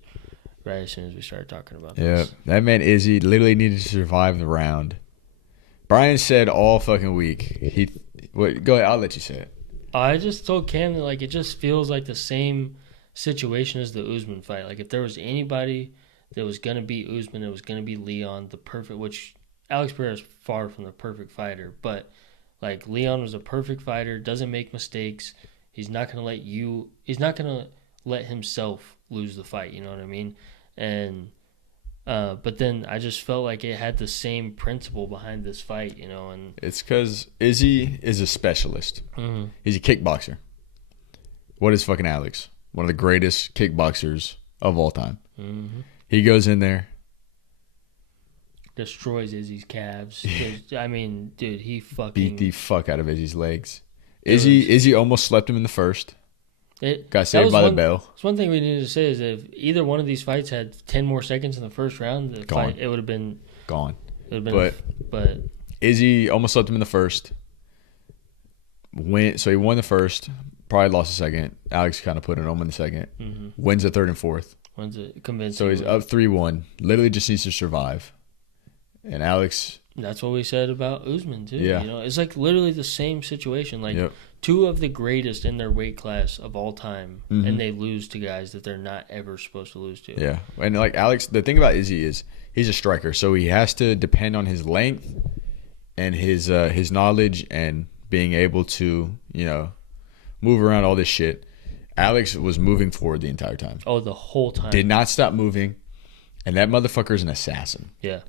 right as soon as we started talking about Yeah, this. that man Izzy literally needed to survive the round. Brian said all fucking week. Go ahead. I'll let you say it. I just told Cam that, like, it just feels like the same situation as the Usman fight. Like, if there was anybody that was going to beat Usman, it was going to be Leon, which Alex Pereira is far from the perfect fighter. But, like, Leon was a perfect fighter, doesn't make mistakes. He's not going to let himself lose the fight, you know what I mean? And, but then I just felt like it had the same principle behind this fight, you know, and It's because Izzy is a specialist. He's a kickboxer. What is fucking Alex? One of the greatest kickboxers of all time. He goes in there. destroys Izzy's calves. I mean, dude, he fucking Beat the fuck out of Izzy's legs. Izzy almost slept him in the first. Got saved by the bell. That's one thing we needed to say is if either one of these fights had 10 more seconds in the first round, the fight, it would have been gone. It would have been, but Izzy almost slept him in the first. So he won the first. Probably lost the second. Alex kind of put it on in the second. Wins the third and fourth. Wins it convincing. So he's up 3-1. Literally just needs to survive. And Alex. That's what we said about Usman too. Yeah. You know, it's like literally the same situation. Like two of the greatest in their weight class of all time, and they lose to guys that they're not ever supposed to lose to. Yeah, and like Alex, the thing about Izzy is he's a striker, so he has to depend on his length and his knowledge and being able to move around all this shit. Alex was moving forward the entire time. Oh, the whole time. Did not stop moving, and that motherfucker's an assassin. Yeah.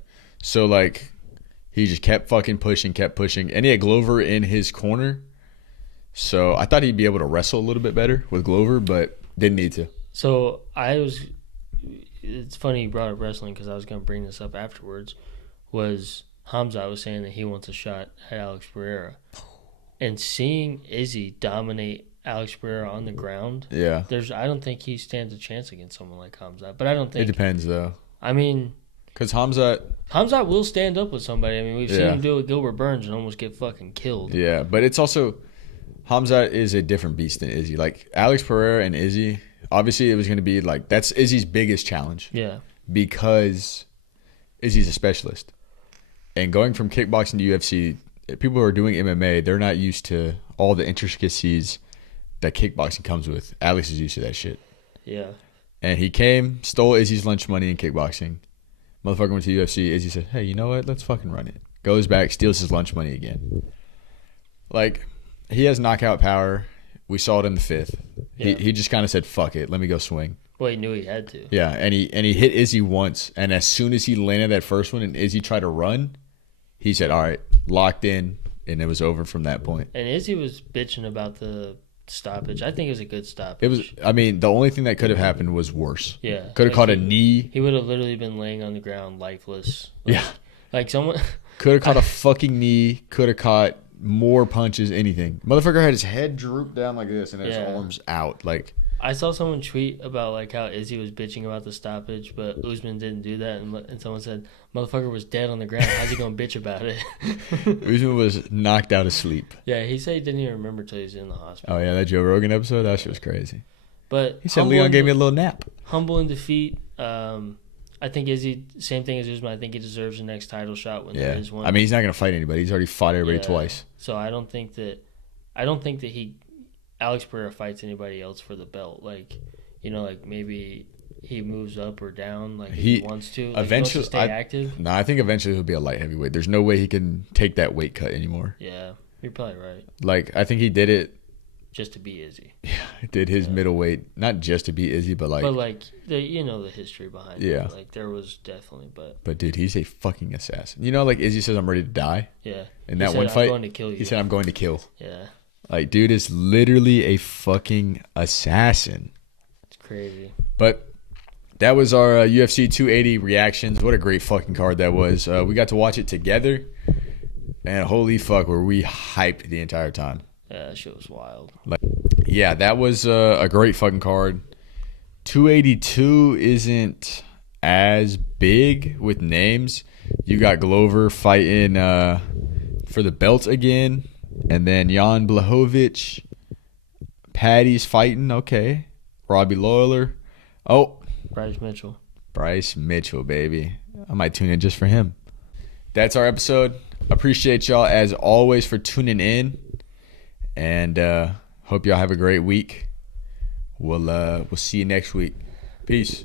So like. He just kept fucking pushing, and he had Glover in his corner. So I thought he'd be able to wrestle a little bit better with Glover, but didn't need to. So it's funny you brought up wrestling because I was going to bring this up afterwards. Was Hamza was saying that he wants a shot at Alex Pereira, and seeing Izzy dominate Alex Pereira on the ground. Yeah, I don't think he stands a chance against someone like Hamza. But I don't think it depends though. I mean. Because Hamza will stand up with somebody. I mean, we've seen him do it with Gilbert Burns and almost get fucking killed. Yeah, but it's also Hamza is a different beast than Izzy. Like Alex Pereira and Izzy, obviously it was going to be like that's Izzy's biggest challenge. Yeah, because Izzy's a specialist, and going from kickboxing to UFC, people who are doing MMA, they're not used to all the intricacies that kickboxing comes with. Alex is used to that shit. Yeah, and he stole Izzy's lunch money in kickboxing. Motherfucker went to UFC. Izzy said, hey, you know what? Let's fucking run it. Goes back, steals his lunch money again. Like, he has knockout power. We saw it in the fifth. Yeah. He just kind of said, fuck it. Let me go swing. Well, he knew he had to. Yeah, and he hit Izzy once. And as soon as he landed that first one and Izzy tried to run, he said, all right, locked in. And it was over from that point. And Izzy was bitching about the stoppage. I think it was a good stoppage. It was. I mean, the only thing that could have happened was worse. Yeah, could have caught a knee. He would have literally been laying on the ground, lifeless. Like someone could have caught a fucking knee. Could have caught more punches. Anything. Motherfucker had his head drooped down like this and his arms out. Like I saw someone tweet about like how Izzy was bitching about the stoppage, but Usman didn't do that, and someone said, "Motherfucker was dead on the ground. How's he gonna bitch about it?" Usman was knocked out of sleep. Yeah, he said he didn't even remember till he was in the hospital. Oh yeah, that Joe Rogan episode, that shit was crazy. But he said Leon gave me a little nap. Humble in defeat. I think Izzy, same thing as Usman. I think he deserves the next title shot when there is one. I mean, he's not gonna fight anybody. He's already fought everybody twice. So I don't think that Alex Pereira fights anybody else for the belt. Like, like maybe he moves up or down, like if he wants to. Like, eventually, he wants to stay active. No, I think eventually he'll be a light heavyweight. There's no way he can take that weight cut anymore. Yeah, you're probably right. Like, I think he did it just to be Izzy. Yeah, did his middleweight, not just to be Izzy, but like the history behind it. Yeah, like there was definitely, but dude, he's a fucking assassin. Like Izzy says, I'm ready to die. Yeah, in that one fight, I'm going to kill you. He said, I'm going to kill. Yeah. Like, dude is literally a fucking assassin. It's crazy. But that was our UFC 280 reactions. What a great fucking card that was. We got to watch it together. And holy fuck, were we hyped the entire time. Yeah, that shit was wild. Yeah, that was a great fucking card. 282 isn't as big with names. You got Glover fighting for the belt again. And then Jan Blachowicz, Patty's fighting. Okay. Robbie Lawler. Oh, Bryce Mitchell, baby. I might tune in just for him. That's our episode. Appreciate y'all as always for tuning in, and hope y'all have a great week. We'll see you next week. Peace.